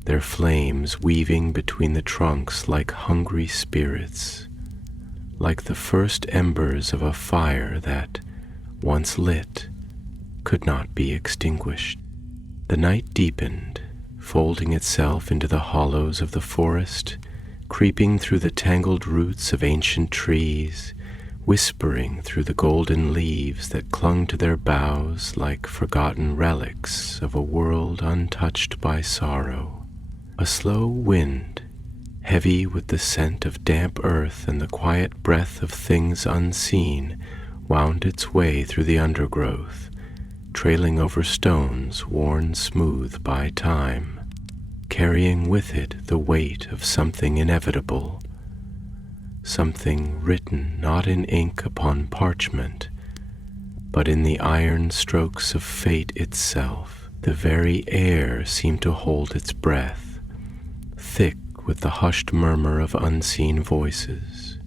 their flames weaving between the trunks like hungry spirits, like the first embers of a fire that, once lit, could not be extinguished. The night deepened, folding itself into the hollows of the forest, creeping through the tangled roots of ancient trees, whispering through the golden leaves that clung to their boughs like forgotten relics of a world untouched by sorrow. A slow wind, heavy with the scent of damp earth and the quiet breath of things unseen, wound its way through the undergrowth, trailing over stones worn smooth by time, carrying with it the weight of something inevitable, something written not in ink upon parchment, but in the iron strokes of fate itself. The very air seemed to hold its breath, thick with the hushed murmur of unseen voices,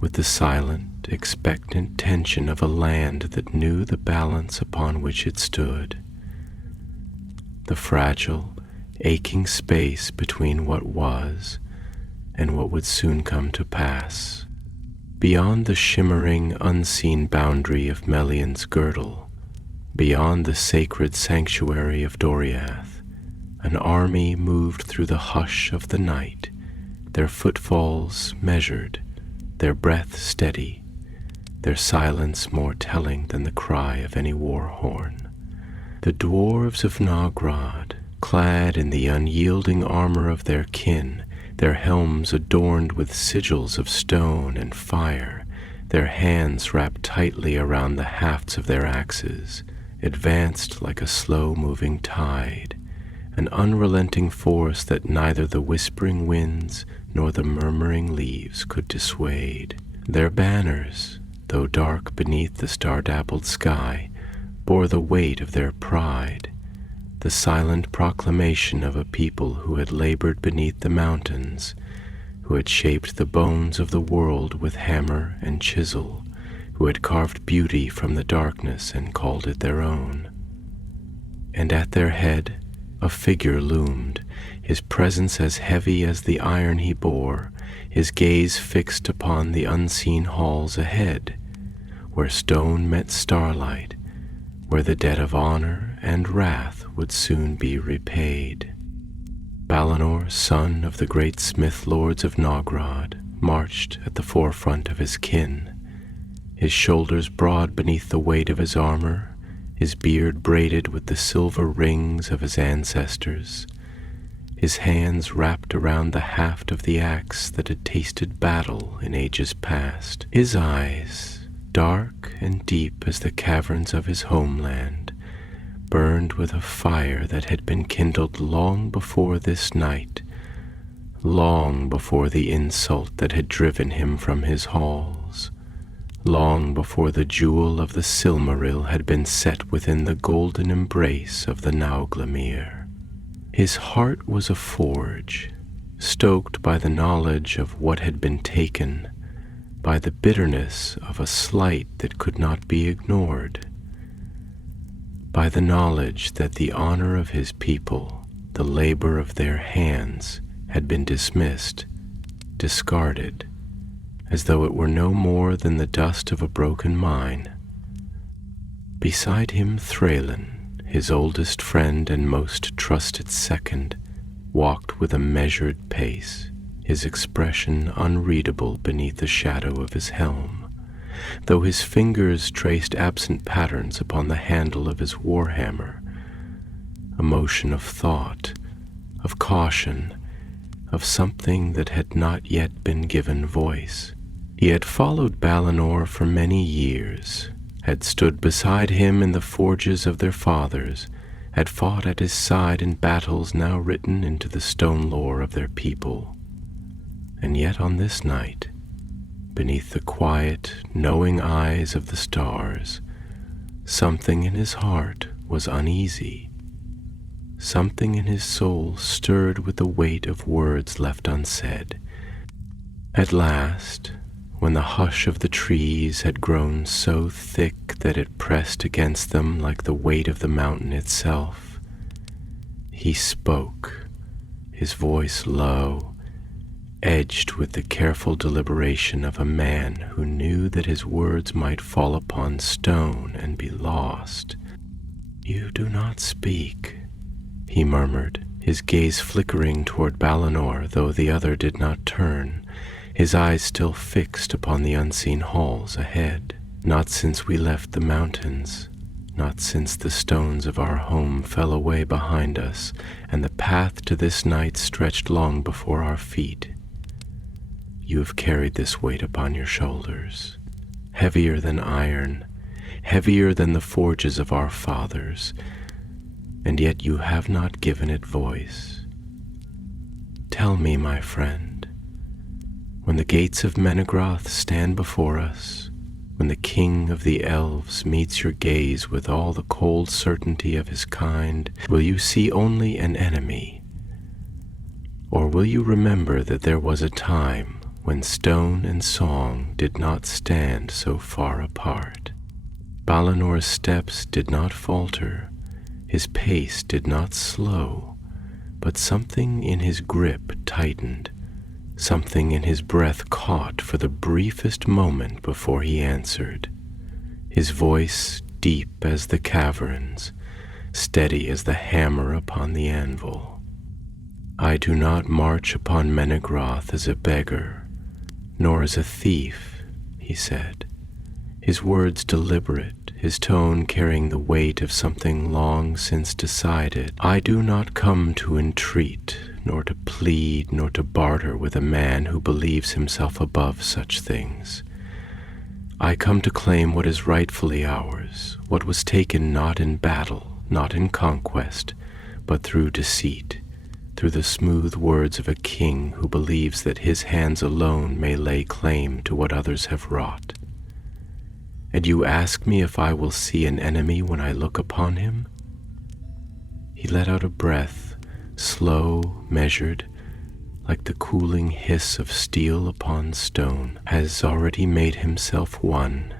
with the silent, expectant tension of a land that knew the balance upon which it stood, the fragile, aching space between what was and what would soon come to pass. Beyond the shimmering, unseen boundary of Melion's girdle, beyond the sacred sanctuary of Doriath, an army moved through the hush of the night, their footfalls measured, their breath steady, their silence more telling than the cry of any war horn. The dwarves of Nogrod, clad in the unyielding armor of their kin, their helms adorned with sigils of stone and fire, their hands wrapped tightly around the hafts of their axes, advanced like a slow-moving tide, an unrelenting force that neither the whispering winds nor the murmuring leaves could dissuade. Their banners, though dark beneath the star-dappled sky, bore the weight of their pride, the silent proclamation of a people who had labored beneath the mountains, who had shaped the bones of the world with hammer and chisel, who had carved beauty from the darkness and called it their own. And at their head, a figure loomed, his presence as heavy as the iron he bore, his gaze fixed upon the unseen halls ahead, where stone met starlight, where the debt of honor and wrath would soon be repaid. Balinor, son of the great smith lords of Nogrod, marched at the forefront of his kin, his shoulders broad beneath the weight of his armor, his beard braided with the silver rings of his ancestors, his hands wrapped around the haft of the axe that had tasted battle in ages past. His eyes, dark and deep as the caverns of his homeland, burned with a fire that had been kindled long before this night, long before the insult that had driven him from his halls, long before the jewel of the Silmaril had been set within the golden embrace of the Nauglamir. His heart was a forge, stoked by the knowledge of what had been taken, by the bitterness of a slight that could not be ignored, by the knowledge that the honor of his people, the labor of their hands, had been dismissed, discarded, as though it were no more than the dust of a broken mine. Beside him Thraelin, his oldest friend and most trusted second, walked with a measured pace, his expression unreadable beneath the shadow of his helm, though his fingers traced absent patterns upon the handle of his warhammer, a motion of thought, of caution, of something that had not yet been given voice. He had followed Balinor for many years, had stood beside him in the forges of their fathers, had fought at his side in battles now written into the stone lore of their people. And yet on this night, beneath the quiet, knowing eyes of the stars, something in his heart was uneasy. Something in his soul stirred with the weight of words left unsaid. At last, when the hush of the trees had grown so thick that it pressed against them like the weight of the mountain itself, he spoke, his voice low, edged with the careful deliberation of a man who knew that his words might fall upon stone and be lost. "You do not speak," he murmured, his gaze flickering toward Balinor, though the other did not turn, his eyes still fixed upon the unseen halls ahead. "Not since we left the mountains, not since the stones of our home fell away behind us, and the path to this night stretched long before our feet. You have carried this weight upon your shoulders, heavier than iron, heavier than the forges of our fathers, and yet you have not given it voice. Tell me, my friend, when the gates of Menegroth stand before us, when the king of the Elves meets your gaze with all the cold certainty of his kind, will you see only an enemy? Or will you remember that there was a time when stone and song did not stand so far apart? Balinor's steps did not falter, his pace did not slow, but something in his grip tightened, something in his breath caught for the briefest moment before he answered, his voice deep as the caverns, steady as the hammer upon the anvil. "I do not march upon Menegroth as a beggar, nor as a thief," he said, his words deliberate, his tone carrying the weight of something long since decided. "I do not come to entreat, nor to plead, nor to barter with a man who believes himself above such things. I come to claim what is rightfully ours, what was taken not in battle, not in conquest, but through deceit, through the smooth words of a king who believes that his hands alone may lay claim to what others have wrought. And you ask me if I will see an enemy when I look upon him?" He let out a breath, slow, measured, like the cooling hiss of steel upon stone. "Has already made himself one."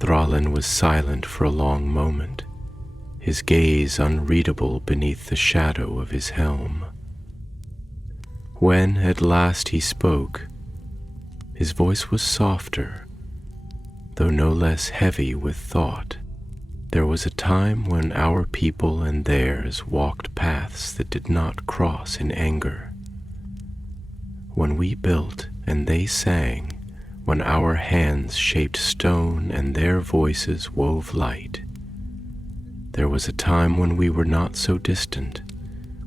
Thraelin was silent for a long moment, his gaze unreadable beneath the shadow of his helm. When at last he spoke, his voice was softer, though no less heavy with thought. "There was a time when our people and theirs walked paths that did not cross in anger. When we built and they sang, when our hands shaped stone and their voices wove light. There was a time when we were not so distant,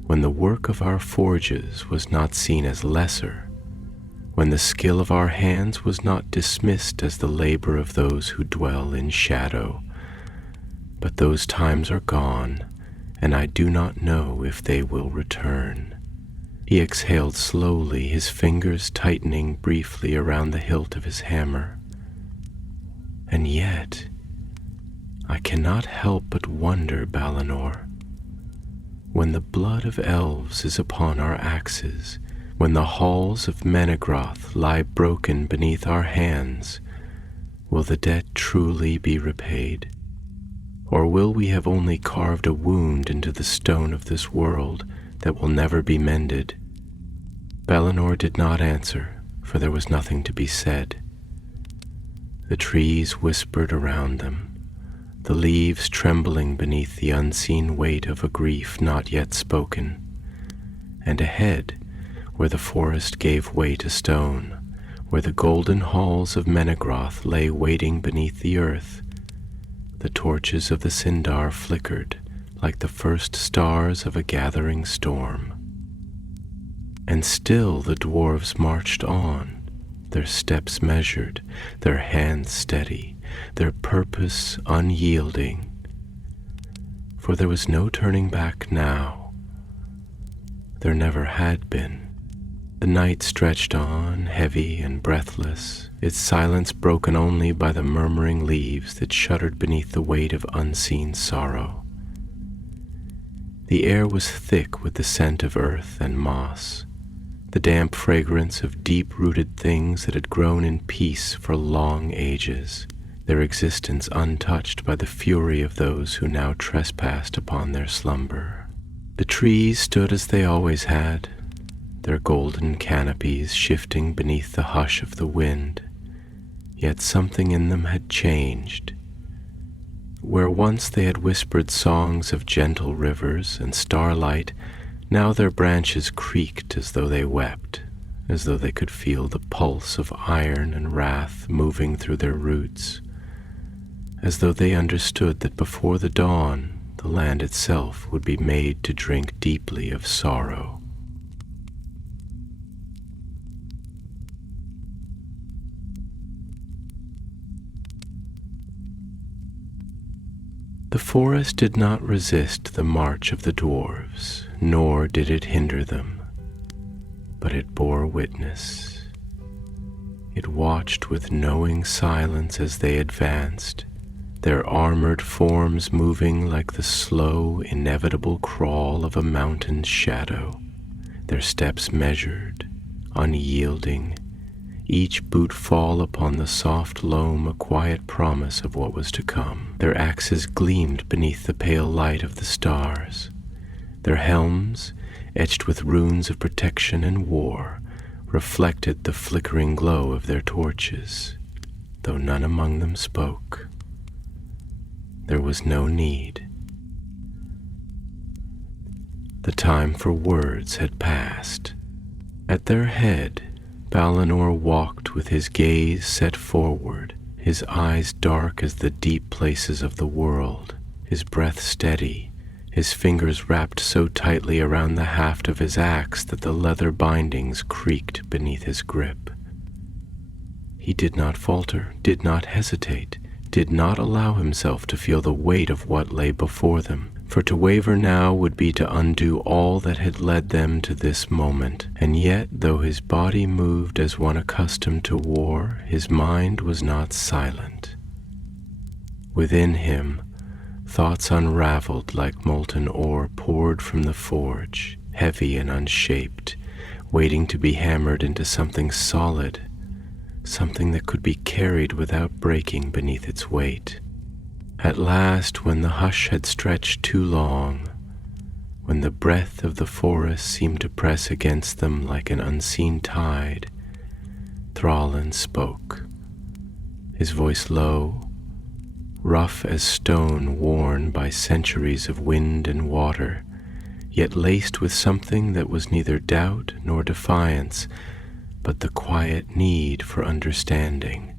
when the work of our forges was not seen as lesser, when the skill of our hands was not dismissed as the labor of those who dwell in shadow. But those times are gone, and I do not know if they will return." He exhaled slowly, his fingers tightening briefly around the hilt of his hammer. "And yet, I cannot help but wonder, Balinor, when the blood of elves is upon our axes, When the halls of Menegroth lie broken beneath our hands, will the debt truly be repaid? Or will we have only carved a wound into the stone of this world that will never be mended? Balinor did not answer, for there was nothing to be said. The trees whispered around them, the leaves trembling beneath the unseen weight of a grief not yet spoken. And ahead, where the forest gave way to stone, where the golden halls of Menegroth lay waiting beneath the earth, the torches of the Sindar flickered like the first stars of a gathering storm. And still the dwarves marched on, their steps measured, their hands steady, their purpose unyielding. For there was no turning back now. There never had been. The night stretched on, heavy and breathless, its silence broken only by the murmuring leaves that shuddered beneath the weight of unseen sorrow. The air was thick with the scent of earth and moss, the damp fragrance of deep-rooted things that had grown in peace for long ages, their existence untouched by the fury of those who now trespassed upon their slumber. The trees stood as they always had, their golden canopies shifting beneath the hush of the wind, yet something in them had changed. Where once they had whispered songs of gentle rivers and starlight, now their branches creaked as though they wept, as though they could feel the pulse of iron and wrath moving through their roots, as though they understood that before the dawn the land itself would be made to drink deeply of sorrow. The forest did not resist the march of the dwarves, nor did it hinder them, but it bore witness. It watched with knowing silence as they advanced, their armored forms moving like the slow, inevitable crawl of a mountain's shadow, their steps measured, unyielding, each boot fall upon the soft loam a quiet promise of what was to come. Their axes gleamed beneath the pale light of the stars. Their helms, etched with runes of protection and war, reflected the flickering glow of their torches, though none among them spoke. There was no need. The time for words had passed. At their head, Balinor walked with his gaze set forward, his eyes dark as the deep places of the world, his breath steady, his fingers wrapped so tightly around the haft of his axe that the leather bindings creaked beneath his grip. He did not falter, did not hesitate, did not allow himself to feel the weight of what lay before them, for to waver now would be to undo all that had led them to this moment. And yet, though his body moved as one accustomed to war, his mind was not silent. Within him, thoughts unraveled like molten ore poured from the forge, heavy and unshaped, waiting to be hammered into something solid, something that could be carried without breaking beneath its weight. At last, when the hush had stretched too long, when the breath of the forest seemed to press against them like an unseen tide, Thrallin spoke, his voice low, rough as stone worn by centuries of wind and water, yet laced with something that was neither doubt nor defiance, but the quiet need for understanding.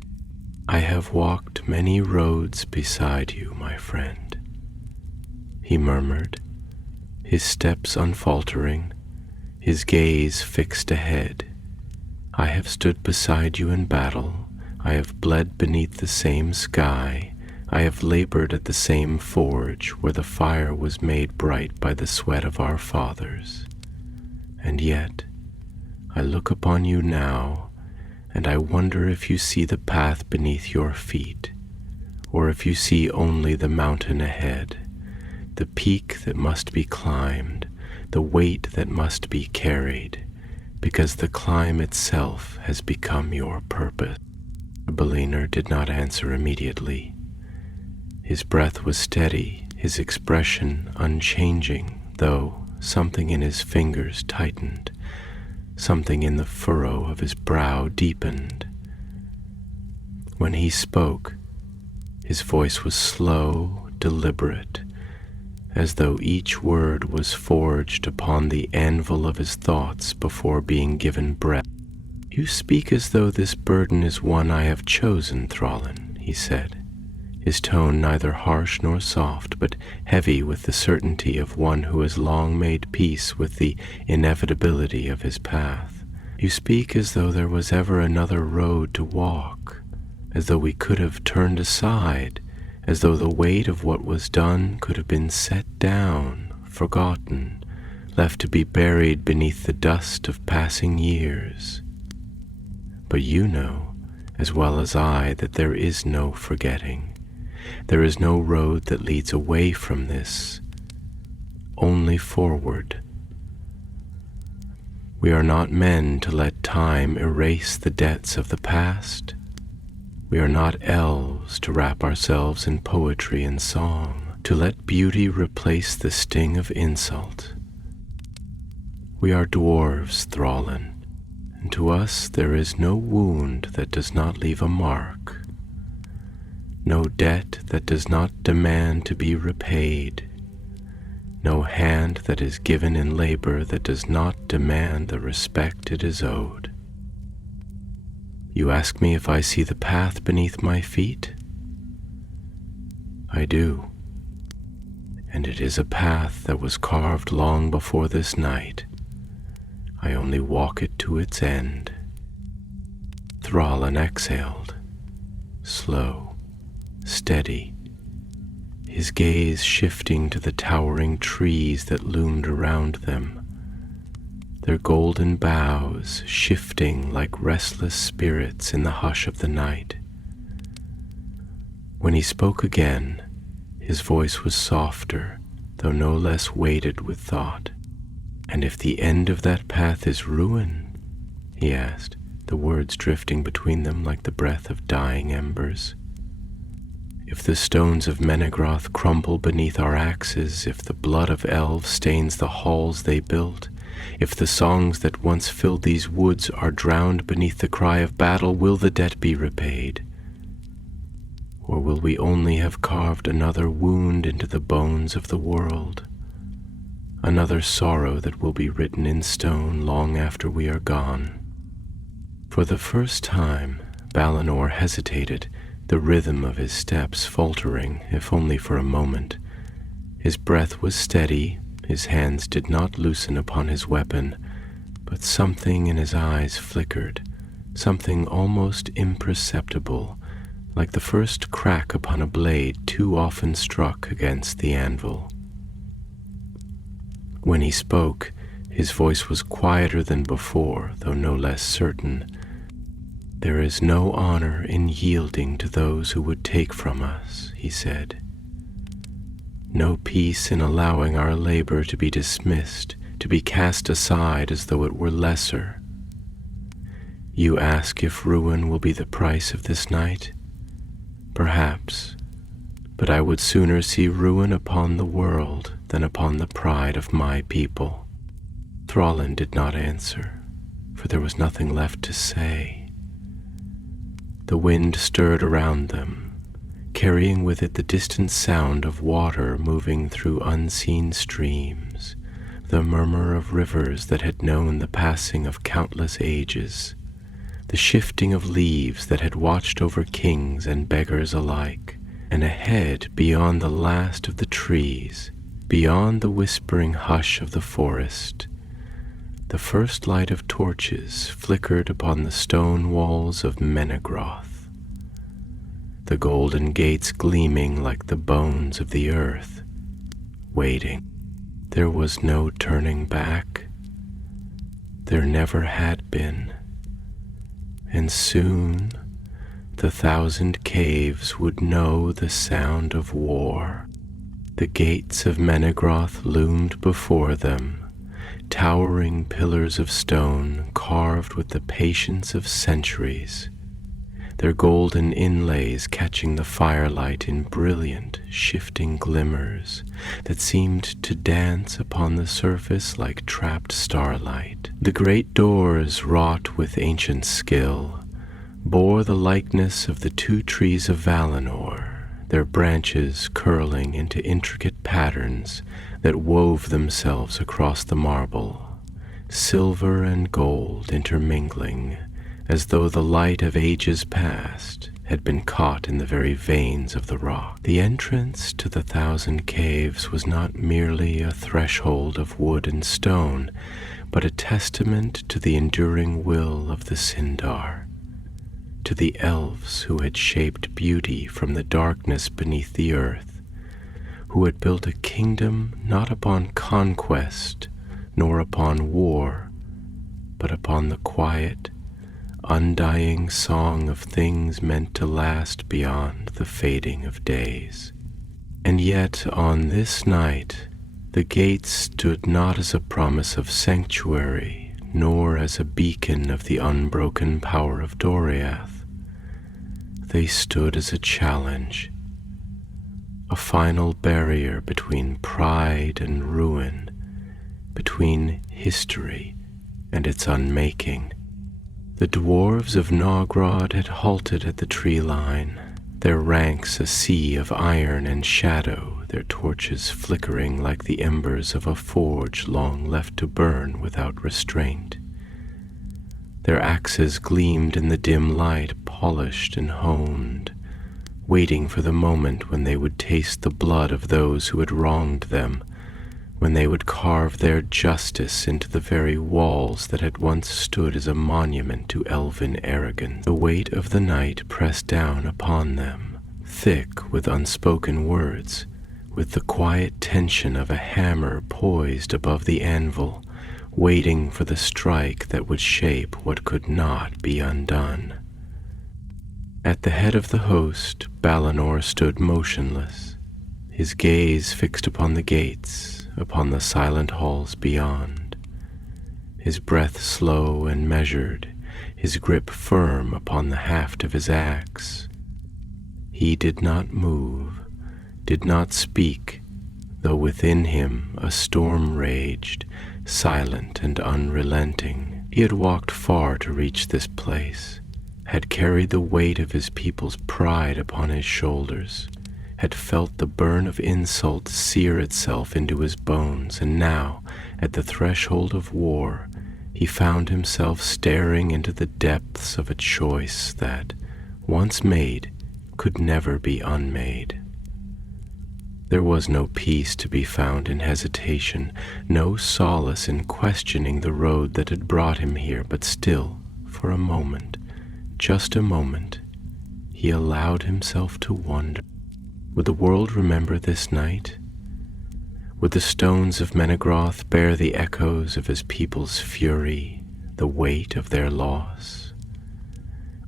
I have walked many roads beside you, my friend, he murmured, his steps unfaltering, his gaze fixed ahead. I have stood beside you in battle, I have bled beneath the same sky, I have labored at the same forge where the fire was made bright by the sweat of our fathers. And yet, I look upon you now, and I wonder if you see the path beneath your feet, or if you see only the mountain ahead, the peak that must be climbed, the weight that must be carried, because the climb itself has become your purpose. Berliner did not answer immediately. His breath was steady, his expression unchanging, though something in his fingers tightened, something in the furrow of his brow deepened. When he spoke, his voice was slow, deliberate, as though each word was forged upon the anvil of his thoughts before being given breath. "You speak as though this burden is one I have chosen, Thrallin," he said, his tone neither harsh nor soft, but heavy with the certainty of one who has long made peace with the inevitability of his path. "You speak as though there was ever another road to walk, as though we could have turned aside, as though the weight of what was done could have been set down, forgotten, left to be buried beneath the dust of passing years. But you know, as well as I, that there is no forgetting. There is no road that leads away from this, only forward. We are not men to let time erase the debts of the past. We are not elves to wrap ourselves in poetry and song, to let beauty replace the sting of insult. We are dwarves, Thrallin, and to us there is no wound that does not leave a mark, no debt that does not demand to be repaid, no hand that is given in labor that does not demand the respect it is owed. You ask me if I see the path beneath my feet? I do, and it is a path that was carved long before this night. I only walk it to its end." Thrallin exhaled, slow, steady, his gaze shifting to the towering trees that loomed around them, their golden boughs shifting like restless spirits in the hush of the night. When he spoke again, his voice was softer, though no less weighted with thought. "And if the end of that path is ruin?" he asked, the words drifting between them like the breath of dying embers. "If the stones of Menegroth crumble beneath our axes, if the blood of elves stains the halls they built, if the songs that once filled these woods are drowned beneath the cry of battle, will the debt be repaid? Or will we only have carved another wound into the bones of the world? Another sorrow that will be written in stone long after we are gone?" For the first time, Balinor hesitated, the rhythm of his steps faltering, if only for a moment. His breath was steady, his hands did not loosen upon his weapon, but something in his eyes flickered, something almost imperceptible, like the first crack upon a blade too often struck against the anvil. When he spoke, his voice was quieter than before, though no less certain. "There is no honor in yielding to those who would take from us," he said. "No peace in allowing our labor to be dismissed, to be cast aside as though it were lesser. You ask if ruin will be the price of this night? Perhaps, but I would sooner see ruin upon the world than upon the pride of my people." Thrallin did not answer, for there was nothing left to say. The wind stirred around them, carrying with it the distant sound of water moving through unseen streams, the murmur of rivers that had known the passing of countless ages, the shifting of leaves that had watched over kings and beggars alike, and ahead, beyond the last of the trees, beyond the whispering hush of the forest, the first light of torches flickered upon the stone walls of Menegroth, the golden gates gleaming like the bones of the earth, waiting. There was no turning back. There never had been. And soon the 1,000 caves would know the sound of war. The gates of Menegroth loomed before them, towering pillars of stone carved with the patience of centuries, their golden inlays catching the firelight in brilliant, shifting glimmers that seemed to dance upon the surface like trapped starlight. The great doors, wrought with ancient skill, bore the likeness of the two trees of Valinor, their branches curling into intricate patterns that wove themselves across the marble, silver and gold intermingling, as though the light of ages past had been caught in the very veins of the rock. The entrance to the 1,000 caves was not merely a threshold of wood and stone, but a testament to the enduring will of the Sindar, to the Elves who had shaped beauty from the darkness beneath the earth, who had built a kingdom not upon conquest nor upon war, but upon the quiet, undying song of things meant to last beyond the fading of days. And yet on this night the gates stood not as a promise of sanctuary, nor as a beacon of the unbroken power of Doriath. They stood as a challenge, a final barrier between pride and ruin, between history and its unmaking. The dwarves of Nogrod had halted at the tree line, their ranks a sea of iron and shadow, their torches flickering like the embers of a forge long left to burn without restraint. Their axes gleamed in the dim light, polished and honed, waiting for the moment when they would taste the blood of those who had wronged them, when they would carve their justice into the very walls that had once stood as a monument to elven arrogance. The weight of the night pressed down upon them, thick with unspoken words, with the quiet tension of a hammer poised above the anvil, waiting for the strike that would shape what could not be undone. At the head of the host, Balinor stood motionless, his gaze fixed upon the gates, upon the silent halls beyond, his breath slow and measured, his grip firm upon the haft of his axe. He did not move, did not speak, though within him a storm raged, silent and unrelenting. He had walked far to reach this place, had carried the weight of his people's pride upon his shoulders, had felt the burn of insult sear itself into his bones, and now, at the threshold of war, he found himself staring into the depths of a choice that, once made, could never be unmade. There was no peace to be found in hesitation, no solace in questioning the road that had brought him here, but still, for a moment, just a moment, he allowed himself to wonder. Would the world remember this night? Would the stones of Menegroth bear the echoes of his people's fury, the weight of their loss?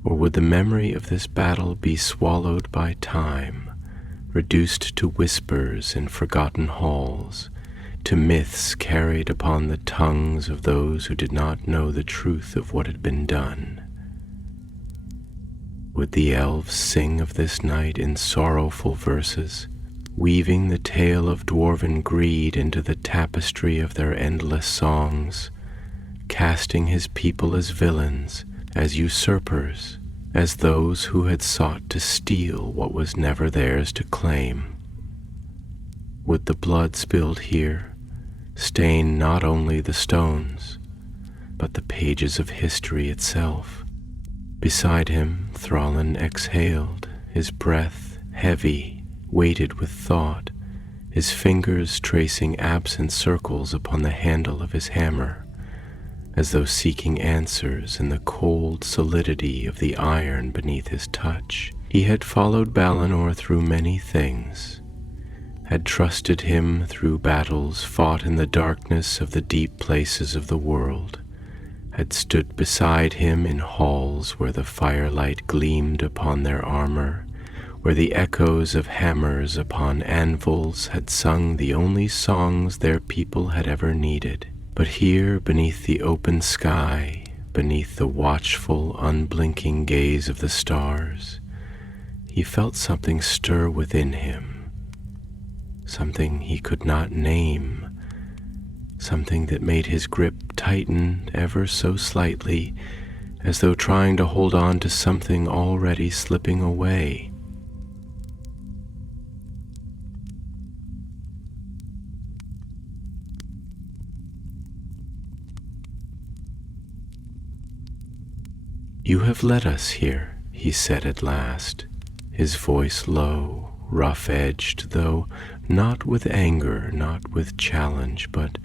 Or would the memory of this battle be swallowed by time, reduced to whispers in forgotten halls, to myths carried upon the tongues of those who did not know the truth of what had been done? Would the elves sing of this night in sorrowful verses, weaving the tale of dwarven greed into the tapestry of their endless songs, casting his people as villains, as usurpers, as those who had sought to steal what was never theirs to claim? Would the blood spilled here stain not only the stones, but the pages of history itself? Beside him, Thrallin exhaled, his breath heavy, weighted with thought, his fingers tracing absent circles upon the handle of his hammer, as though seeking answers in the cold solidity of the iron beneath his touch. He had followed Balinor through many things, had trusted him through battles fought in the darkness of the deep places of the world, had stood beside him in halls where the firelight gleamed upon their armor, where the echoes of hammers upon anvils had sung the only songs their people had ever needed. But here, beneath the open sky, beneath the watchful, unblinking gaze of the stars, he felt something stir within him, something he could not name, something that made his grip tighten ever so slightly, as though trying to hold on to something already slipping away. "You have led us here," he said at last, his voice low, rough-edged, though not with anger, not with challenge, but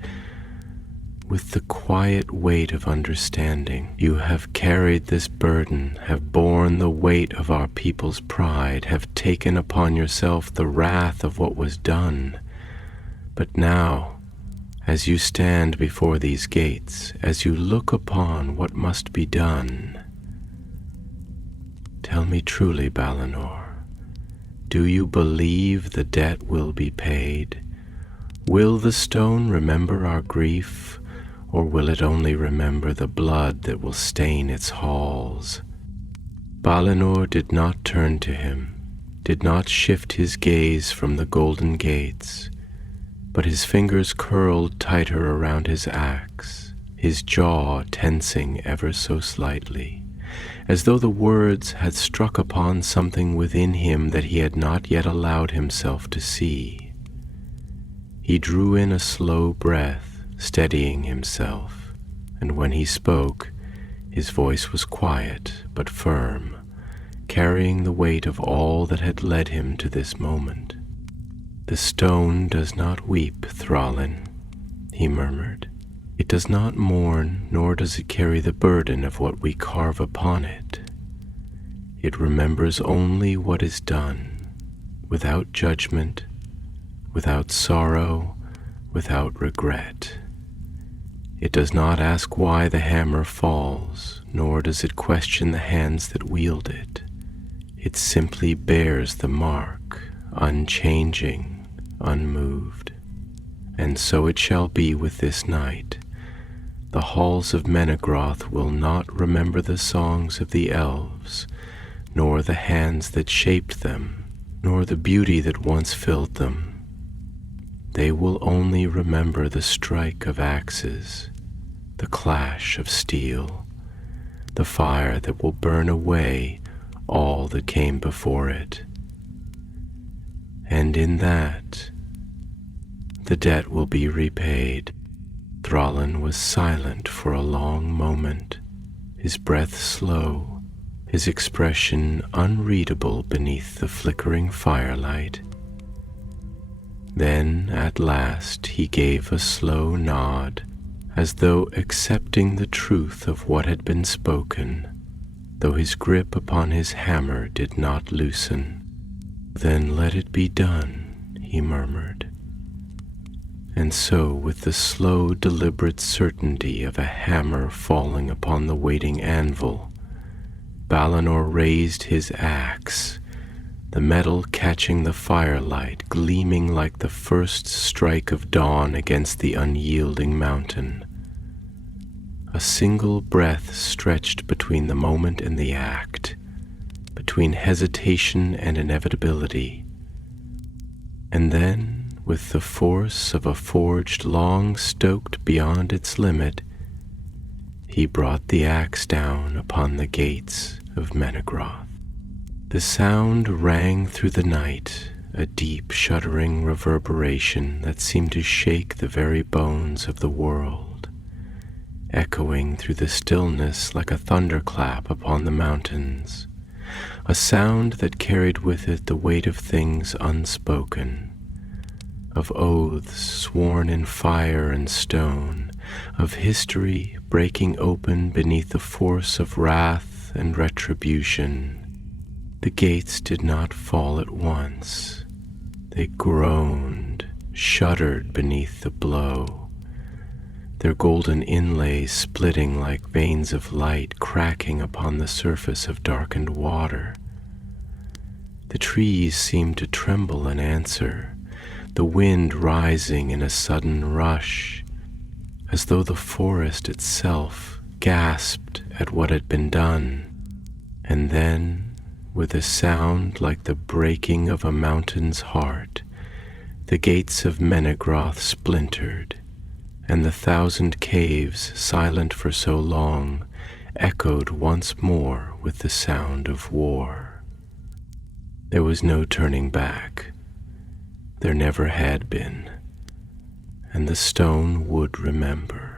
with the quiet weight of understanding. "You have carried this burden, have borne the weight of our people's pride, have taken upon yourself the wrath of what was done. But now, as you stand before these gates, as you look upon what must be done, tell me truly, Balinor, do you believe the debt will be paid? Will the stone remember our grief, or will it only remember the blood that will stain its halls?" Balinor did not turn to him, did not shift his gaze from the golden gates, but his fingers curled tighter around his axe, his jaw tensing ever so slightly, as though the words had struck upon something within him that he had not yet allowed himself to see. He drew in a slow breath, steadying himself, and when he spoke, his voice was quiet but firm, carrying the weight of all that had led him to this moment. "The stone does not weep, Thrallin," he murmured. "It does not mourn, nor does it carry the burden of what we carve upon it. It remembers only what is done, without judgment, without sorrow, without regret. It does not ask why the hammer falls, nor does it question the hands that wield it. It simply bears the mark, unchanging, unmoved. And so it shall be with this night. The halls of Menegroth will not remember the songs of the elves, nor the hands that shaped them, nor the beauty that once filled them. They will only remember the strike of axes, the clash of steel, the fire that will burn away all that came before it. And in that, the debt will be repaid." Thrallin was silent for a long moment, his breath slow, his expression unreadable beneath the flickering firelight. Then, at last, he gave a slow nod, as though accepting the truth of what had been spoken, though his grip upon his hammer did not loosen. "Then let it be done," he murmured. And so, with the slow, deliberate certainty of a hammer falling upon the waiting anvil, Balinor raised his axe, the metal catching the firelight, gleaming like the first strike of dawn against the unyielding mountain. A single breath stretched between the moment and the act, between hesitation and inevitability, and then, with the force of a forge long stoked beyond its limit, he brought the axe down upon the gates of Menegroth. The sound rang through the night, a deep, shuddering reverberation that seemed to shake the very bones of the world, echoing through the stillness like a thunderclap upon the mountains, a sound that carried with it the weight of things unspoken, of oaths sworn in fire and stone, of history breaking open beneath the force of wrath and retribution. The gates did not fall at once. They groaned, shuddered beneath the blow, their golden inlays splitting like veins of light cracking upon the surface of darkened water. The trees seemed to tremble in answer, the wind rising in a sudden rush, as though the forest itself gasped at what had been done, and then, with a sound like the breaking of a mountain's heart, the gates of Menegroth splintered, and the 1,000 caves, silent for so long, echoed once more with the sound of war. There was no turning back. There never had been, and the stone would remember.